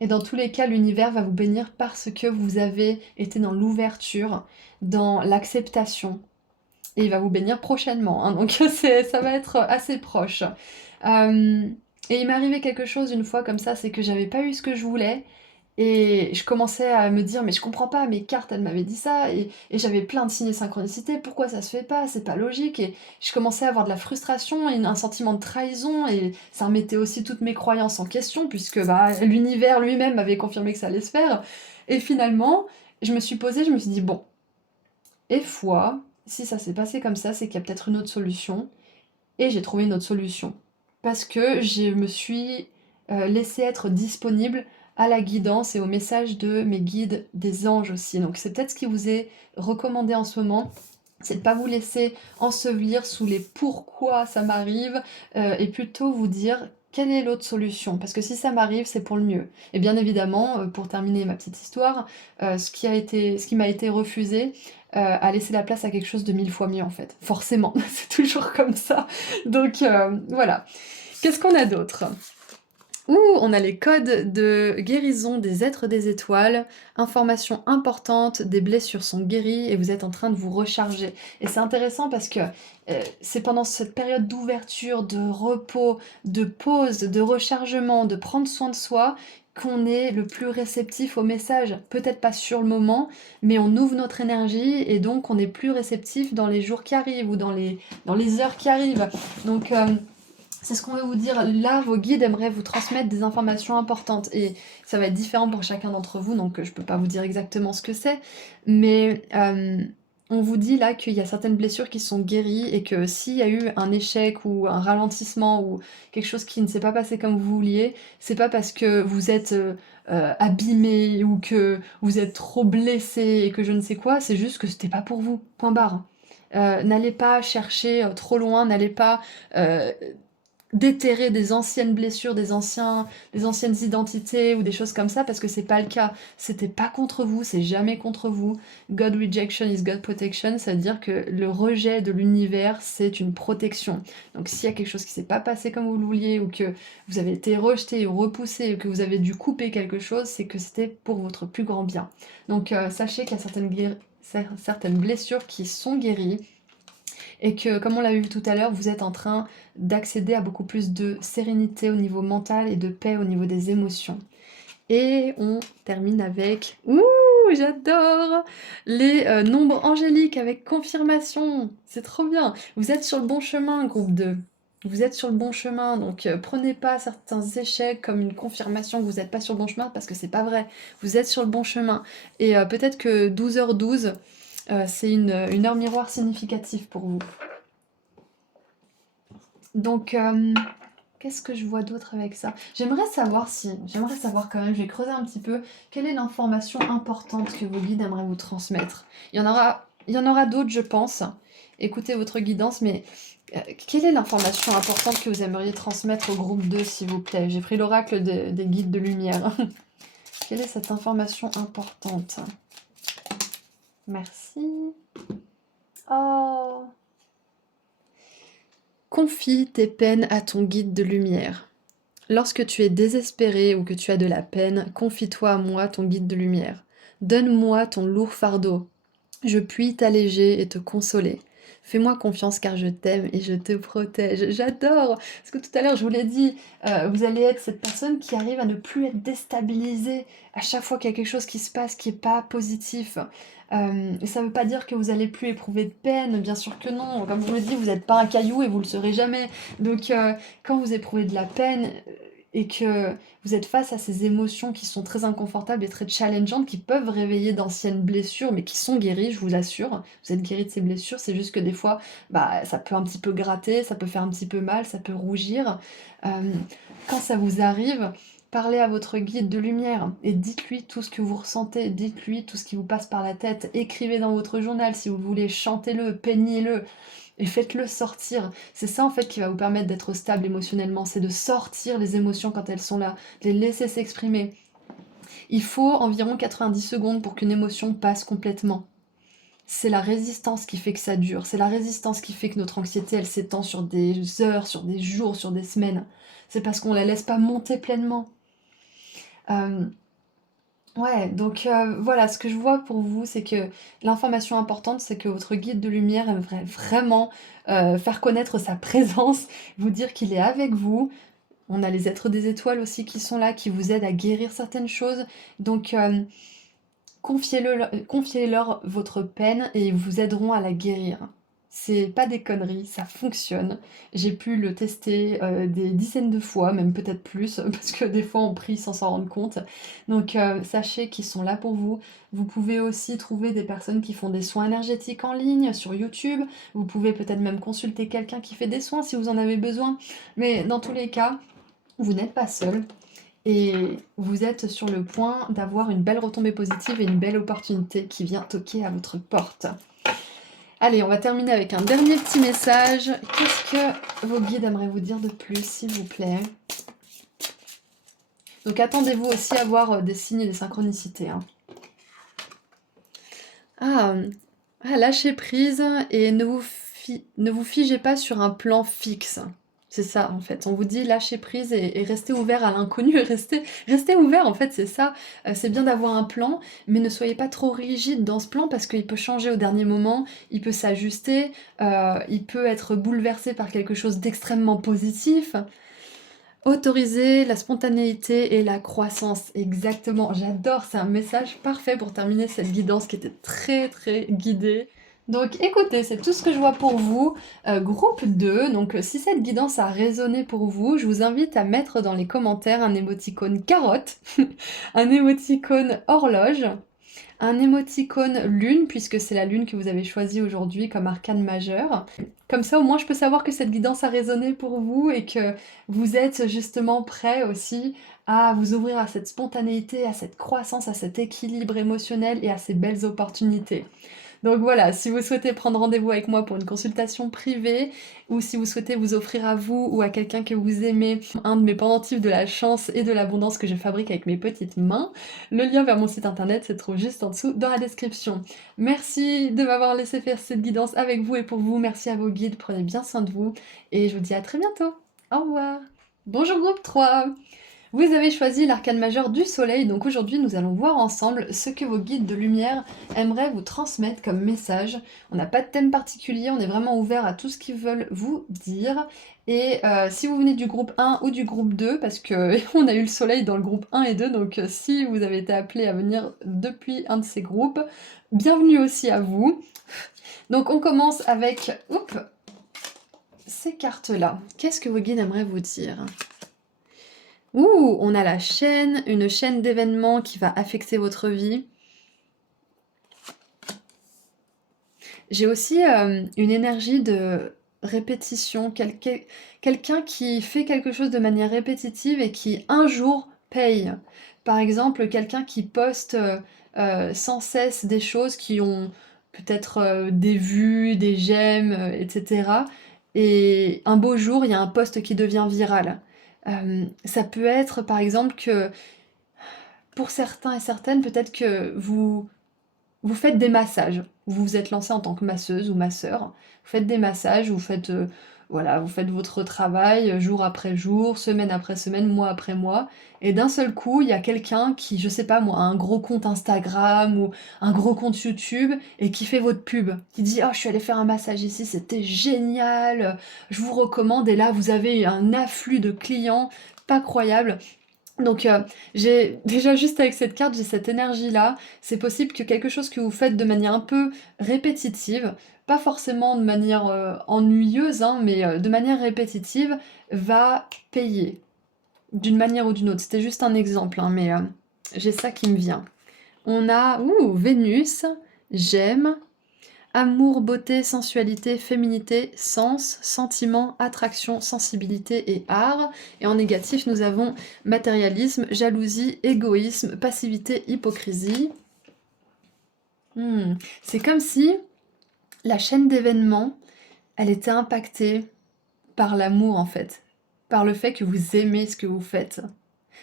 Et dans tous les cas, l'univers va vous bénir parce que vous avez été dans l'ouverture, dans l'acceptation. Et il va vous bénir prochainement, hein, donc ça va être assez proche. Euh, et il m'est arrivé quelque chose une fois comme ça, c'est que j'avais pas eu ce que je voulais. Et je commençais à me dire, mais je comprends pas, mes cartes, elles m'avaient dit ça, et j'avais plein de signes de synchronicité, pourquoi ça se fait pas, c'est pas logique, et je commençais à avoir de la frustration et un sentiment de trahison, et ça remettait aussi toutes mes croyances en question, puisque bah, l'univers lui-même m'avait confirmé que ça allait se faire, et finalement, je me suis posée, je me suis dit, bon, et foi, si ça s'est passé comme ça, c'est qu'il y a peut-être une autre solution, et j'ai trouvé une autre solution. Parce que je me suis laissée être disponible à la guidance et au message de mes guides des anges aussi. Donc c'est peut-être ce qui vous est recommandé en ce moment, c'est de ne pas vous laisser ensevelir sous les pourquoi ça m'arrive, et plutôt vous dire quelle est l'autre solution. Parce que si ça m'arrive, c'est pour le mieux. Et bien évidemment, pour terminer ma petite histoire, ce qui m'a été refusé, a laissé la place à quelque chose de 1000 fois mieux en fait. Forcément, c'est toujours comme ça. Donc voilà. Qu'est-ce qu'on a d'autre? Ouh, on a les codes de guérison des êtres des étoiles. Information importante, des blessures sont guéries et vous êtes en train de vous recharger. Et c'est intéressant parce que c'est pendant cette période d'ouverture, de repos, de pause, de rechargement, de prendre soin de soi qu'on est le plus réceptif au message. Peut-être pas sur le moment, mais on ouvre notre énergie et donc on est plus réceptif dans les jours qui arrivent ou dans les heures qui arrivent. Donc c'est ce qu'on veut vous dire. Là, vos guides aimeraient vous transmettre des informations importantes. Et ça va être différent pour chacun d'entre vous, donc je peux pas vous dire exactement ce que c'est. Mais on vous dit là qu'il y a certaines blessures qui sont guéries et que s'il y a eu un échec ou un ralentissement ou quelque chose qui ne s'est pas passé comme vous vouliez, c'est pas parce que vous êtes abîmé ou que vous êtes trop blessé et que je ne sais quoi, c'est juste que c'était pas pour vous. Point barre. N'allez pas chercher trop loin, n'allez pas euh, déterrer des anciennes blessures, des anciennes identités ou des choses comme ça, parce que c'est pas le cas. C'était pas contre vous, c'est jamais contre vous. God rejection is God protection, ça veut dire que le rejet de l'univers, c'est une protection. Donc s'il y a quelque chose qui s'est pas passé comme vous le vouliez, ou que vous avez été rejeté ou repoussé, ou que vous avez dû couper quelque chose, c'est que c'était pour votre plus grand bien. Donc sachez qu'il y a certaines blessures qui sont guéries, et que, comme on l'a vu tout à l'heure, vous êtes en train d'accéder à beaucoup plus de sérénité au niveau mental et de paix au niveau des émotions. Et on termine avec... Ouh, j'adore les nombres angéliques avec confirmation. C'est trop bien. Vous êtes sur le bon chemin, groupe 2. Vous êtes sur le bon chemin, donc prenez pas certains échecs comme une confirmation que vous n'êtes pas sur le bon chemin, parce que c'est pas vrai. Vous êtes sur le bon chemin. Et peut-être que 12h12, c'est une heure miroir significative pour vous. Donc, qu'est-ce que je vois d'autre avec ça? J'aimerais savoir quand même, je vais creuser un petit peu, quelle est l'information importante que vos guides aimeraient vous transmettre? Il y en aura d'autres, je pense. Écoutez votre guidance, mais quelle est l'information importante que vous aimeriez transmettre au groupe 2, s'il vous plaît? J'ai pris l'oracle des guides de lumière. Quelle est cette information importante? Merci. Oh. Confie tes peines à ton guide de lumière. Lorsque tu es désespéré ou que tu as de la peine, confie-toi à moi, ton guide de lumière. Donne-moi ton lourd fardeau. Je puis t'alléger et te consoler. Fais-moi confiance car je t'aime et je te protège. J'adore! Parce que tout à l'heure, je vous l'ai dit, vous allez être cette personne qui arrive à ne plus être déstabilisée à chaque fois qu'il y a quelque chose qui se passe qui n'est pas positif. Et ça ne veut pas dire que vous allez plus éprouver de peine, bien sûr que non. Comme je vous le dis, vous n'êtes pas un caillou et vous le serez jamais. Donc quand vous éprouvez de la peine et que vous êtes face à ces émotions qui sont très inconfortables et très challengeantes, qui peuvent réveiller d'anciennes blessures, mais qui sont guéries, je vous assure. Vous êtes guéri de ces blessures, c'est juste que des fois, bah, ça peut un petit peu gratter, ça peut faire un petit peu mal, ça peut rougir. Quand ça vous arrive, parlez à votre guide de lumière et dites-lui tout ce que vous ressentez, dites-lui tout ce qui vous passe par la tête, écrivez dans votre journal si vous voulez, chantez-le, peignez-le et faites-le sortir. C'est ça en fait qui va vous permettre d'être stable émotionnellement, c'est de sortir les émotions quand elles sont là, de les laisser s'exprimer. Il faut environ 90 secondes pour qu'une émotion passe complètement. C'est la résistance qui fait que ça dure, c'est la résistance qui fait que notre anxiété elle s'étend sur des heures, sur des jours, sur des semaines. C'est parce qu'on la laisse pas monter pleinement. Hem, ouais, donc voilà, ce que je vois pour vous, c'est que l'information importante, c'est que votre guide de lumière aimerait vraiment, faire connaître sa présence, vous dire qu'il est avec vous. On a les êtres des étoiles aussi qui sont là, qui vous aident à guérir certaines choses. Donc, confiez-leur votre peine et ils vous aideront à la guérir. C'est pas des conneries, ça fonctionne. J'ai pu le tester des dizaines de fois, même peut-être plus, parce que des fois on prie sans s'en rendre compte. Donc sachez qu'ils sont là pour vous. Vous pouvez aussi trouver des personnes qui font des soins énergétiques en ligne sur YouTube. Vous pouvez peut-être même consulter quelqu'un qui fait des soins si vous en avez besoin. Mais dans tous les cas, vous n'êtes pas seul et vous êtes sur le point d'avoir une belle retombée positive et une belle opportunité qui vient toquer à votre porte. Allez, on va terminer avec un dernier petit message. Qu'est-ce que vos guides aimeraient vous dire de plus, s'il vous plaît? Donc attendez-vous aussi à voir des signes et des synchronicités, hein. Ah, lâchez prise et ne vous figez pas sur un plan fixe. C'est ça, en fait. On vous dit lâchez prise et restez ouvert à l'inconnu. Restez ouvert, en fait, c'est ça. C'est bien d'avoir un plan, mais ne soyez pas trop rigide dans ce plan parce qu'il peut changer au dernier moment, il peut s'ajuster, il peut être bouleversé par quelque chose d'extrêmement positif. Autoriser la spontanéité et la croissance, exactement. J'adore, c'est un message parfait pour terminer cette guidance qui était très très guidée. Donc écoutez, c'est tout ce que je vois pour vous. Groupe 2, donc si cette guidance a résonné pour vous, je vous invite à mettre dans les commentaires un émoticône carotte, un émoticône horloge, un émoticône lune, puisque c'est la lune que vous avez choisie aujourd'hui comme arcane majeur. Comme ça, au moins, je peux savoir que cette guidance a résonné pour vous et que vous êtes justement prêt aussi à vous ouvrir à cette spontanéité, à cette croissance, à cet équilibre émotionnel et à ces belles opportunités. Donc voilà, si vous souhaitez prendre rendez-vous avec moi pour une consultation privée, ou si vous souhaitez vous offrir à vous ou à quelqu'un que vous aimez un de mes pendentifs de la chance et de l'abondance que je fabrique avec mes petites mains, le lien vers mon site internet se trouve juste en dessous dans la description. Merci de m'avoir laissé faire cette guidance avec vous et pour vous. Merci à vos guides, prenez bien soin de vous et je vous dis à très bientôt. Au revoir. Bonjour groupe 3. Vous avez choisi l'arcane majeur du soleil, donc aujourd'hui nous allons voir ensemble ce que vos guides de lumière aimeraient vous transmettre comme message. On n'a pas de thème particulier, on est vraiment ouvert à tout ce qu'ils veulent vous dire. Et si vous venez du groupe 1 ou du groupe 2, parce que on a eu le soleil dans le groupe 1 et 2, donc si vous avez été appelé à venir depuis un de ces groupes, bienvenue aussi à vous. Donc on commence avec ces cartes-là. Qu'est-ce que vos guides aimeraient vous dire? Ouh, on a la chaîne, une chaîne d'événements qui va affecter votre vie. J'ai aussi une énergie de répétition, quelqu'un qui fait quelque chose de manière répétitive et qui un jour paye. Par exemple, quelqu'un qui poste sans cesse des choses qui ont peut-être des vues, des j'aime, etc. Et un beau jour, il y a un post qui devient viral. Ça peut être par exemple que pour certains et certaines, peut-être que vous faites des massages. Vous vous êtes lancé en tant que masseuse ou masseur. Vous faites des massages, vous faites, voilà, vous faites votre travail jour après jour, semaine après semaine, mois après mois. Et d'un seul coup, il y a quelqu'un qui, je sais pas moi, a un gros compte Instagram ou un gros compte YouTube et qui fait votre pub. Qui dit: «Oh, je suis allé faire un massage ici, c'était génial, je vous recommande». Et là, vous avez un afflux de clients pas croyable. Donc j'ai déjà juste avec cette carte, j'ai cette énergie-là. C'est possible que quelque chose que vous faites de manière un peu répétitive, pas forcément de manière, ennuyeuse, hein, mais de manière répétitive, va payer, d'une manière ou d'une autre. C'était juste un exemple, hein, mais j'ai ça qui me vient. On a Vénus, j'aime, amour, beauté, sensualité, féminité, sens, sentiment, attraction, sensibilité et art. Et en négatif, nous avons matérialisme, jalousie, égoïsme, passivité, hypocrisie. C'est comme si la chaîne d'événements, elle était impactée par l'amour en fait, par le fait que vous aimez ce que vous faites.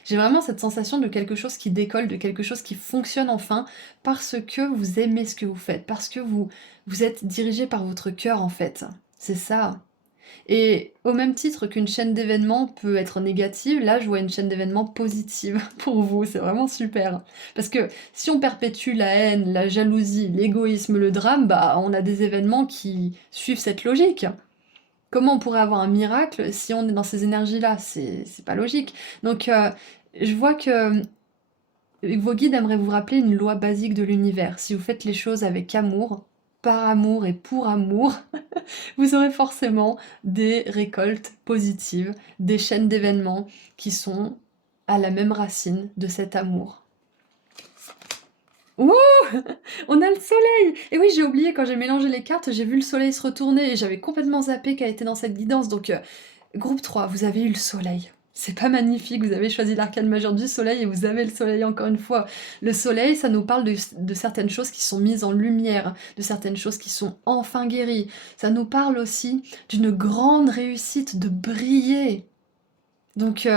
J'ai vraiment cette sensation de quelque chose qui décolle, de quelque chose qui fonctionne enfin, parce que vous aimez ce que vous faites, parce que vous êtes dirigé par votre cœur en fait. C'est ça. Et au même titre qu'une chaîne d'événements peut être négative, là je vois une chaîne d'événements positive pour vous, c'est vraiment super. Parce que si on perpétue la haine, la jalousie, l'égoïsme, le drame, bah on a des événements qui suivent cette logique. Comment on pourrait avoir un miracle si on est dans ces énergies-là? C'est pas logique. Donc je vois que vos guides aimeraient vous rappeler une loi basique de l'univers. Si vous faites les choses avec amour, par amour et pour amour, vous aurez forcément des récoltes positives, des chaînes d'événements qui sont à la même racine de cet amour. Ouh! On a le soleil! Et oui, j'ai oublié, quand j'ai mélangé les cartes, j'ai vu le soleil se retourner et j'avais complètement zappé qu'elle était dans cette guidance. Donc, groupe 3, vous avez eu le soleil. C'est pas magnifique, vous avez choisi l'arcane majeur du soleil et vous avez le soleil encore une fois. Le soleil, ça nous parle de certaines choses qui sont mises en lumière, de certaines choses qui sont enfin guéries. Ça nous parle aussi d'une grande réussite, de briller. Donc,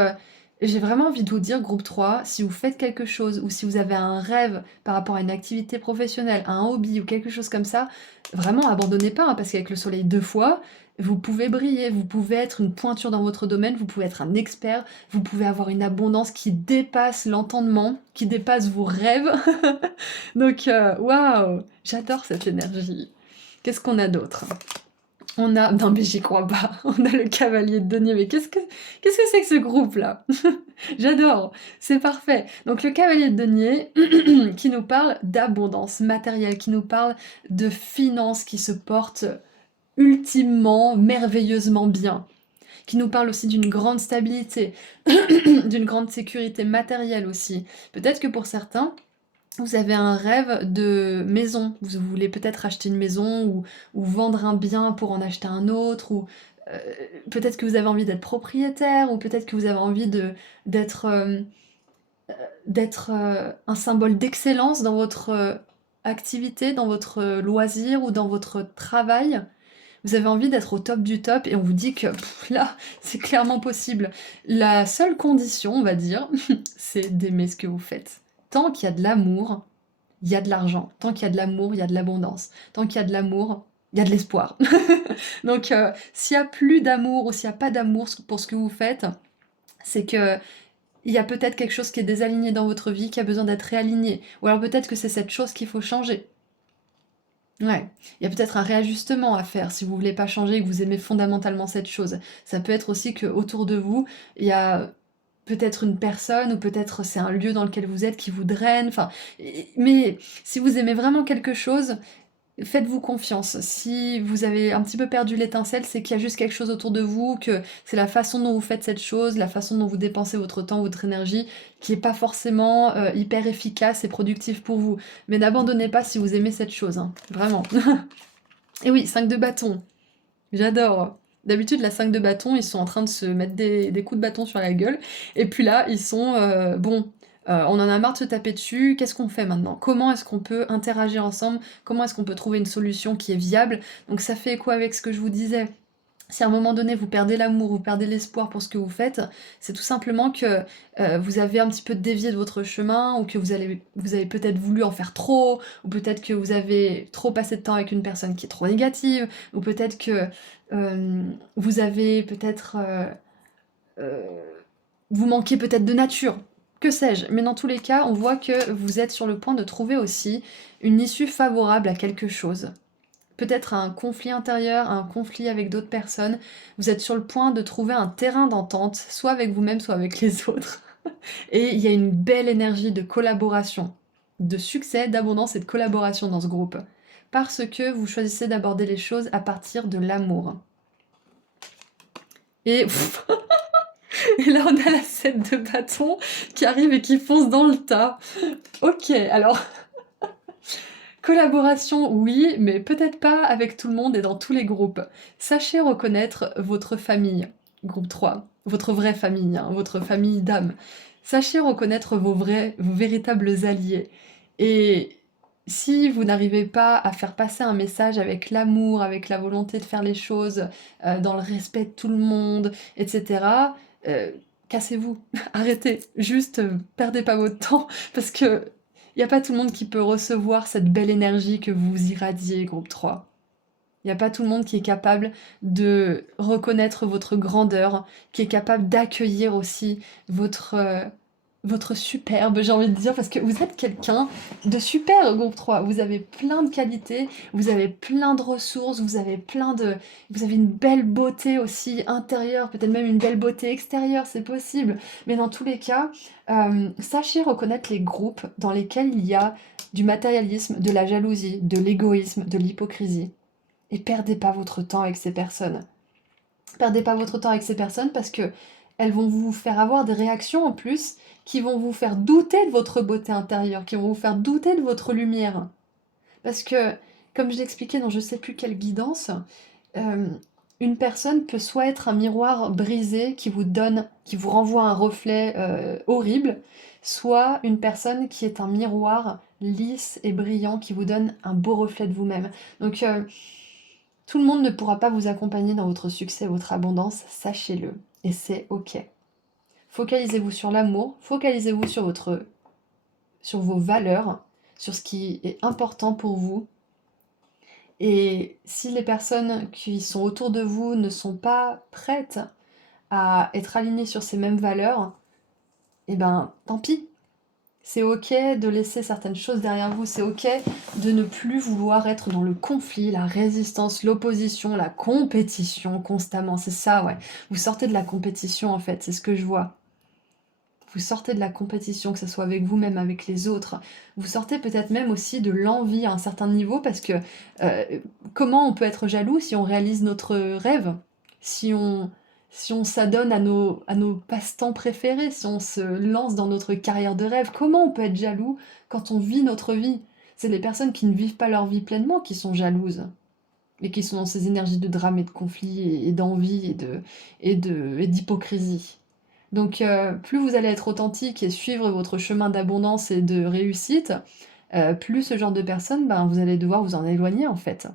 j'ai vraiment envie de vous dire, groupe 3, si vous faites quelque chose ou si vous avez un rêve par rapport à une activité professionnelle, à un hobby ou quelque chose comme ça, vraiment abandonnez pas, hein, parce qu'avec le soleil 2 fois, vous pouvez briller, vous pouvez être une pointure dans votre domaine, vous pouvez être un expert, vous pouvez avoir une abondance qui dépasse l'entendement, qui dépasse vos rêves. Donc, waouh, j'adore cette énergie. Qu'est-ce qu'on a d'autre? On a... Non mais j'y crois pas. On a le cavalier de denier. Mais qu'est-ce que c'est que ce groupe-là? J'adore. C'est parfait. Donc le cavalier de denier qui nous parle d'abondance matérielle, qui nous parle de finances qui se portent ultimement, merveilleusement bien, qui nous parle aussi d'une grande stabilité, d'une grande sécurité matérielle aussi. Peut-être que pour certains, vous avez un rêve de maison, vous voulez peut-être acheter une maison ou vendre un bien pour en acheter un autre, ou peut-être que vous avez envie d'être propriétaire, ou peut-être que vous avez envie d'être un symbole d'excellence dans votre activité, dans votre loisir ou dans votre travail. Vous avez envie d'être au top du top et on vous dit que là, c'est clairement possible. La seule condition, on va dire, c'est d'aimer ce que vous faites. Tant qu'il y a de l'amour, il y a de l'argent. Tant qu'il y a de l'amour, il y a de l'abondance. Tant qu'il y a de l'amour, il y a de l'espoir. Donc, s'il n'y a plus d'amour ou s'il n'y a pas d'amour pour ce que vous faites, c'est que il y a peut-être quelque chose qui est désaligné dans votre vie, qui a besoin d'être réaligné. Ou alors peut-être que c'est cette chose qu'il faut changer. Ouais, il y a peut-être un réajustement à faire si vous voulez pas changer et que vous aimez fondamentalement cette chose. Ça peut être aussi que autour de vous, il y a peut-être une personne ou peut-être c'est un lieu dans lequel vous êtes qui vous draine, enfin, mais si vous aimez vraiment quelque chose, faites-vous confiance. Si vous avez un petit peu perdu l'étincelle, c'est qu'il y a juste quelque chose autour de vous, que c'est la façon dont vous faites cette chose, la façon dont vous dépensez votre temps, votre énergie, qui est pas forcément hyper efficace et productive pour vous. Mais n'abandonnez pas si vous aimez cette chose, hein, vraiment. Et oui, 5 de bâton, j'adore. D'habitude, la 5 de bâton, ils sont en train de se mettre des coups de bâton sur la gueule, et puis là, ils sont, bon, on en a marre de se taper dessus, qu'est-ce qu'on fait maintenant? Comment est-ce qu'on peut interagir ensemble? Comment est-ce qu'on peut trouver une solution qui est viable? Donc ça fait écho avec ce que je vous disais. Si à un moment donné vous perdez l'amour, vous perdez l'espoir pour ce que vous faites, c'est tout simplement que vous avez un petit peu dévié de votre chemin, ou que vous avez peut-être voulu en faire trop, ou peut-être que vous avez trop passé de temps avec une personne qui est trop négative, ou peut-être que vous avez peut-être... euh, vous manquez peut-être de nature, que sais-je. Mais dans tous les cas, on voit que vous êtes sur le point de trouver aussi une issue favorable à quelque chose. Peut-être un conflit intérieur, un conflit avec d'autres personnes. Vous êtes sur le point de trouver un terrain d'entente, soit avec vous-même, soit avec les autres. Et il y a une belle énergie de collaboration, de succès, d'abondance et de collaboration dans ce groupe. Parce que vous choisissez d'aborder les choses à partir de l'amour. Et, et là, on a la 7 de bâton qui arrive et qui fonce dans le tas. Ok, alors... Collaboration, oui, mais peut-être pas avec tout le monde et dans tous les groupes. Sachez reconnaître votre famille, groupe 3, votre vraie famille, hein, votre famille d'âme. Sachez reconnaître vos véritables alliés. Et si vous n'arrivez pas à faire passer un message avec l'amour, avec la volonté de faire les choses dans le respect de tout le monde, etc., cassez-vous, arrêtez, juste perdez pas votre temps, parce que il n'y a pas tout le monde qui peut recevoir cette belle énergie que vous irradiez, groupe 3. Il n'y a pas tout le monde qui est capable de reconnaître votre grandeur, qui est capable d'accueillir aussi votre superbe, j'ai envie de dire, parce que vous êtes quelqu'un de super, groupe 3. Vous avez plein de qualités, vous avez plein de ressources, vous avez une belle beauté aussi intérieure, peut-être même une belle beauté extérieure, c'est possible. Mais dans tous les cas, sachez reconnaître les groupes dans lesquels il y a du matérialisme, de la jalousie, de l'égoïsme, de l'hypocrisie. Et perdez pas votre temps avec ces personnes. Perdez pas votre temps avec ces personnes parce que elles vont vous faire avoir des réactions en plus qui vont vous faire douter de votre beauté intérieure, qui vont vous faire douter de votre lumière. Parce que, comme je l'expliquais dans je sais plus quelle guidance, euh, une personne peut soit être un miroir brisé qui vous renvoie un reflet horrible, soit une personne qui est un miroir lisse et brillant qui vous donne un beau reflet de vous-même. Donc, tout le monde ne pourra pas vous accompagner dans votre succès et votre abondance, sachez-le. Et c'est ok. Focalisez-vous sur l'amour, focalisez-vous sur vos valeurs, sur ce qui est important pour vous. Et si les personnes qui sont autour de vous ne sont pas prêtes à être alignées sur ces mêmes valeurs, eh ben tant pis. C'est ok de laisser certaines choses derrière vous, c'est ok de ne plus vouloir être dans le conflit, la résistance, l'opposition, la compétition constamment, c'est ça, ouais. Vous sortez de la compétition en fait, c'est ce que je vois. Vous sortez de la compétition, que ce soit avec vous-même, avec les autres. Vous sortez peut-être même aussi de l'envie à un certain niveau, parce que euh, comment on peut être jaloux si on réalise notre rêve? Si on, si on s'adonne à nos passe-temps préférés, si on se lance dans notre carrière de rêve, comment on peut être jaloux quand on vit notre vie? C'est les personnes qui ne vivent pas leur vie pleinement qui sont jalouses et qui sont dans ces énergies de drame et de conflit et d'envie et d'hypocrisie. Donc, plus vous allez être authentique et suivre votre chemin d'abondance et de réussite, plus ce genre de personnes, ben, vous allez devoir vous en éloigner en fait.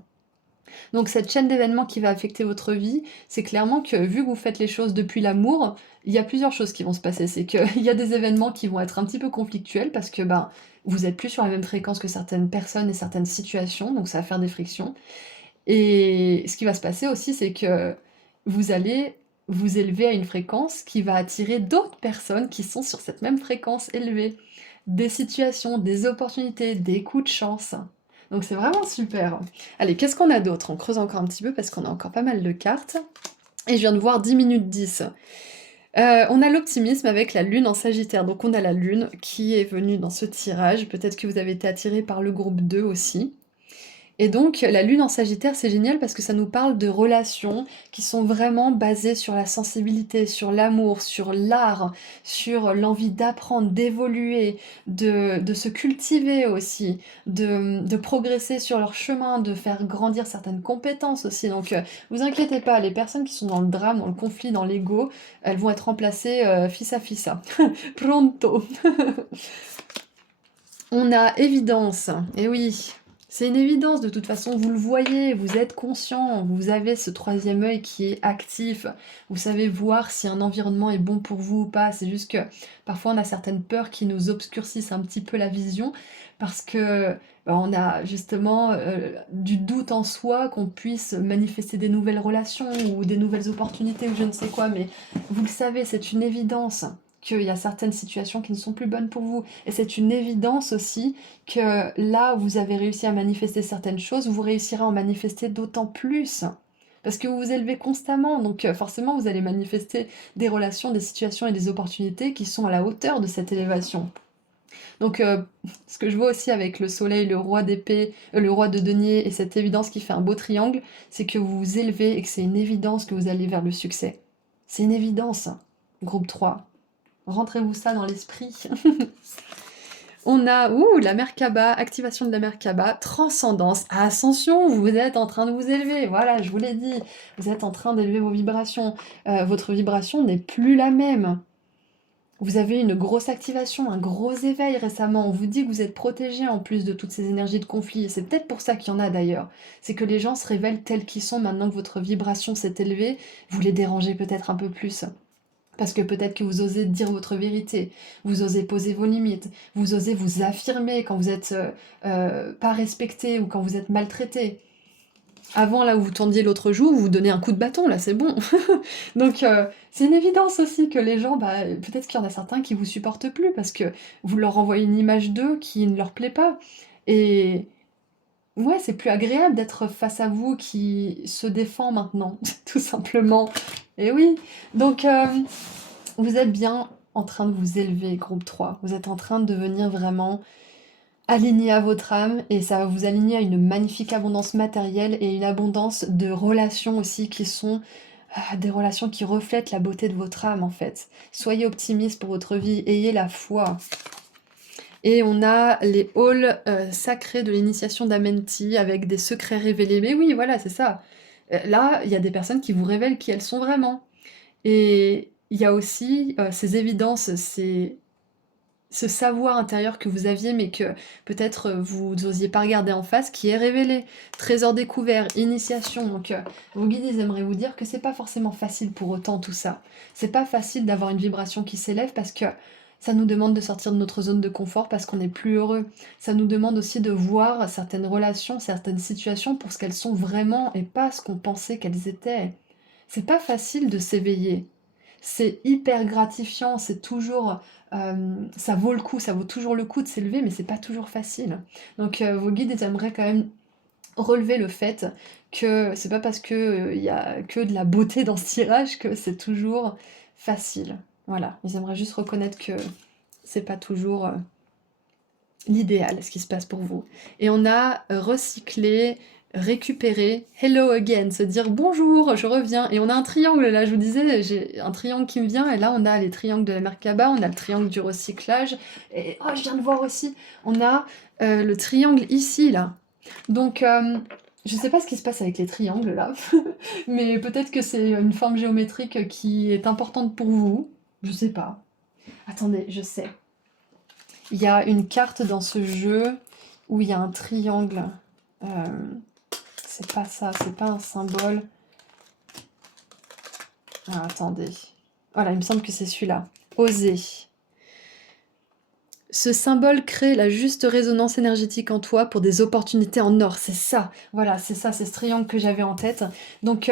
Donc cette chaîne d'événements qui va affecter votre vie, c'est clairement que vu que vous faites les choses depuis l'amour, il y a plusieurs choses qui vont se passer. C'est qu'il y a des événements qui vont être un petit peu conflictuels parce que ben, vous êtes plus sur la même fréquence que certaines personnes et certaines situations, donc ça va faire des frictions. Et ce qui va se passer aussi, c'est que vous allez vous élever à une fréquence qui va attirer d'autres personnes qui sont sur cette même fréquence élevée. Des situations, des opportunités, des coups de chance. Donc c'est vraiment super. Allez, qu'est-ce qu'on a d'autre? On creuse encore un petit peu parce qu'on a encore pas mal de cartes. Et je viens de voir 10 minutes 10. On a l'optimisme avec la lune en Sagittaire. Donc on a la lune qui est venue dans ce tirage. Peut-être que vous avez été attiré par le groupe 2 aussi. Et donc, la lune en Sagittaire, c'est génial parce que ça nous parle de relations qui sont vraiment basées sur la sensibilité, sur l'amour, sur l'art, sur l'envie d'apprendre, d'évoluer, de se cultiver aussi, de progresser sur leur chemin, de faire grandir certaines compétences aussi. Donc, vous inquiétez pas, les personnes qui sont dans le drame, dans le conflit, dans l'ego, elles vont être remplacées fils à fissa. Pronto. On a évidence, et oui, c'est une évidence de toute façon, vous le voyez, vous êtes conscient, vous avez ce troisième œil qui est actif, vous savez voir si un environnement est bon pour vous ou pas, c'est juste que parfois on a certaines peurs qui nous obscurcissent un petit peu la vision, parce que on a justement du doute en soi qu'on puisse manifester des nouvelles relations ou des nouvelles opportunités ou je ne sais quoi, mais vous le savez, c'est une évidence qu'il y a certaines situations qui ne sont plus bonnes pour vous. Et c'est une évidence aussi que là où vous avez réussi à manifester certaines choses, vous réussirez à en manifester d'autant plus. Parce que vous vous élevez constamment, donc forcément vous allez manifester des relations, des situations et des opportunités qui sont à la hauteur de cette élévation. Donc ce que je vois aussi avec le soleil, le roi d'épée, le roi de denier et cette évidence qui fait un beau triangle, c'est que vous vous élevez et que c'est une évidence que vous allez vers le succès. C'est une évidence. Groupe 3. Rentrez-vous ça dans l'esprit. On a, la Merkaba, activation de la Merkaba, transcendance, ascension, vous êtes en train de vous élever, voilà, je vous l'ai dit, vous êtes en train d'élever vos vibrations, votre vibration n'est plus la même. Vous avez une grosse activation, un gros éveil récemment, on vous dit que vous êtes protégé en plus de toutes ces énergies de conflit, et c'est peut-être pour ça qu'il y en a d'ailleurs, c'est que les gens se révèlent tels qu'ils sont maintenant que votre vibration s'est élevée, vous les dérangez peut-être un peu plus. Parce que peut-être que vous osez dire votre vérité, vous osez poser vos limites, vous osez vous affirmer quand vous êtes pas respecté ou quand vous êtes maltraité. Avant, là où vous tourniez l'autre joue, vous vous donnez un coup de bâton, là, c'est bon. Donc, c'est une évidence aussi que les gens, bah, peut-être qu'il y en a certains qui vous supportent plus parce que vous leur envoyez une image d'eux qui ne leur plaît pas. Et ouais, c'est plus agréable d'être face à vous qui se défend maintenant, tout simplement. Et oui, donc vous êtes bien en train de vous élever, groupe 3. Vous êtes en train de devenir vraiment aligné à votre âme et ça va vous aligner à une magnifique abondance matérielle et une abondance de relations aussi qui sont des relations qui reflètent la beauté de votre âme en fait. Soyez optimiste pour votre vie, ayez la foi. Et on a les halls sacrés de l'initiation d'Amenti avec des secrets révélés. Mais oui, voilà, c'est ça. Là, il y a des personnes qui vous révèlent qui elles sont vraiment. Et il y a aussi ces évidences, ce savoir intérieur que vous aviez, mais que peut-être vous n'osiez pas regarder en face, qui est révélé. Trésor découvert, initiation. Donc, vos guides, ils aimeraient vous dire que c'est pas forcément facile pour autant tout ça. C'est pas facile d'avoir une vibration qui s'élève parce que ça nous demande de sortir de notre zone de confort parce qu'on n'est plus heureux. Ça nous demande aussi de voir certaines relations, certaines situations pour ce qu'elles sont vraiment et pas ce qu'on pensait qu'elles étaient. C'est pas facile de s'éveiller. C'est hyper gratifiant, c'est toujours ça vaut le coup, ça vaut toujours le coup de s'élever, mais c'est pas toujours facile. Donc vos guides, ils aimeraient quand même relever le fait que c'est pas parce que il y a que de la beauté dans ce tirage que c'est toujours facile. Voilà, ils aimeraient juste reconnaître que c'est pas toujours l'idéal, ce qui se passe pour vous. Et on a recyclé, récupéré, hello again, se dire bonjour, je reviens. Et on a un triangle, là, je vous disais, j'ai un triangle qui me vient, et là, on a les triangles de la Merkaba, on a le triangle du recyclage, et oh, je viens de voir aussi, on a le triangle ici, là. Donc, je sais pas ce qui se passe avec les triangles, là, mais peut-être que c'est une forme géométrique qui est importante pour vous, je sais pas. Attendez, je sais. Il y a une carte dans ce jeu où il y a un triangle. Euh, c'est pas ça, c'est pas un symbole. Ah, attendez. Voilà, il me semble que c'est celui-là. Oser. Ce symbole crée la juste résonance énergétique en toi pour des opportunités en or. C'est ça. Voilà, c'est ça, c'est ce triangle que j'avais en tête. Donc,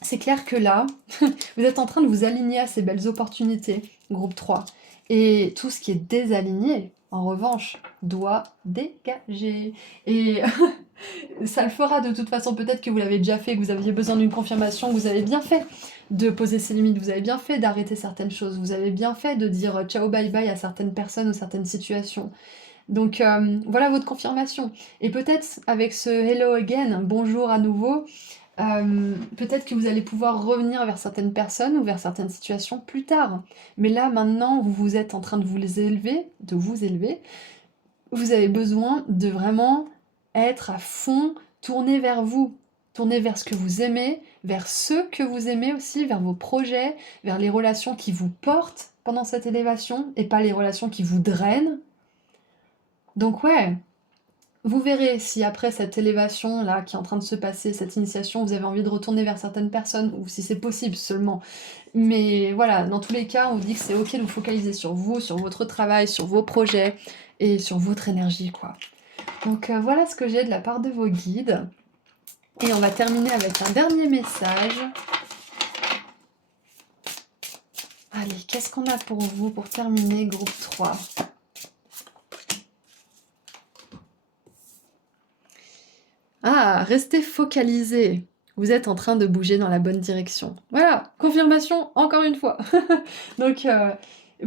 c'est clair que là, vous êtes en train de vous aligner à ces belles opportunités, groupe 3. Et tout ce qui est désaligné, en revanche, doit dégager. Et ça le fera de toute façon. Peut-être que vous l'avez déjà fait, que vous aviez besoin d'une confirmation, que vous avez bien fait de poser ses limites, vous avez bien fait d'arrêter certaines choses, vous avez bien fait de dire ciao bye bye à certaines personnes ou certaines situations. Donc voilà votre confirmation. Et peut-être avec ce hello again, bonjour à nouveau, peut-être que vous allez pouvoir revenir vers certaines personnes ou vers certaines situations plus tard. Mais là, maintenant, vous êtes en train de vous élever, vous avez besoin de vraiment être à fond, tourner vers vous, tourner vers ce que vous aimez, vers ceux que vous aimez aussi, vers vos projets, vers les relations qui vous portent pendant cette élévation et pas les relations qui vous drainent. Donc ouais, vous verrez si après cette élévation là qui est en train de se passer, cette initiation, vous avez envie de retourner vers certaines personnes ou si c'est possible seulement. Mais voilà, dans tous les cas, on vous dit que c'est ok de vous focaliser sur vous, sur votre travail, sur vos projets et sur votre énergie quoi. Donc voilà ce que j'ai de la part de vos guides. Et on va terminer avec un dernier message. Allez, qu'est-ce qu'on a pour vous pour terminer, groupe 3 ? Ah, restez focalisé. Vous êtes en train de bouger dans la bonne direction. Voilà, confirmation encore une fois. Donc,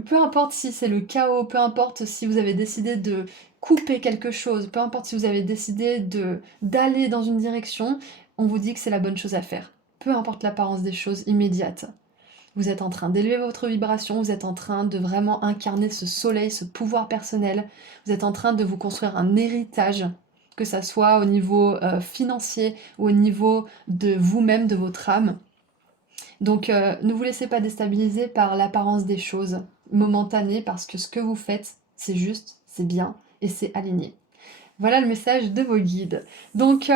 peu importe si c'est le chaos, peu importe si vous avez décidé de couper quelque chose, peu importe si vous avez décidé d'aller dans une direction, on vous dit que c'est la bonne chose à faire. Peu importe l'apparence des choses immédiates. Vous êtes en train d'élever votre vibration, vous êtes en train de vraiment incarner ce soleil, ce pouvoir personnel. Vous êtes en train de vous construire un héritage, que ça soit au niveau financier ou au niveau de vous-même, de votre âme. Donc ne vous laissez pas déstabiliser par l'apparence des choses momentanées parce que ce que vous faites, c'est juste, c'est bien et c'est aligné. Voilà le message de vos guides. Donc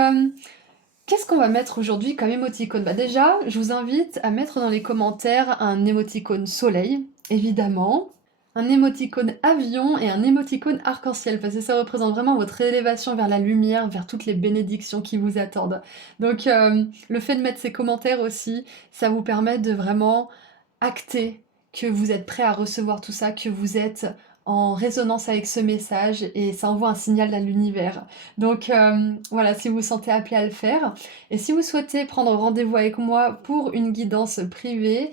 qu'est-ce qu'on va mettre aujourd'hui comme émoticône ? Bah déjà, je vous invite à mettre dans les commentaires un émoticône soleil, évidemment, un émoticône avion et un émoticône arc-en-ciel, parce que ça représente vraiment votre élévation vers la lumière, vers toutes les bénédictions qui vous attendent. Donc le fait de mettre ces commentaires aussi, ça vous permet de vraiment acter que vous êtes prêt à recevoir tout ça, que vous êtes en résonance avec ce message et ça envoie un signal à l'univers. Donc voilà, si vous vous sentez appelé à le faire. Et si vous souhaitez prendre rendez-vous avec moi pour une guidance privée,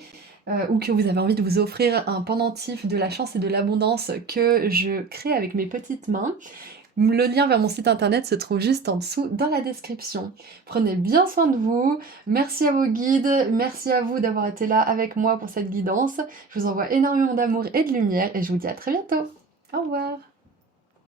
ou que vous avez envie de vous offrir un pendentif de la chance et de l'abondance que je crée avec mes petites mains, le lien vers mon site internet se trouve juste en dessous dans la description. Prenez bien soin de vous, merci à vos guides, merci à vous d'avoir été là avec moi pour cette guidance. Je vous envoie énormément d'amour et de lumière et je vous dis à très bientôt. Au revoir.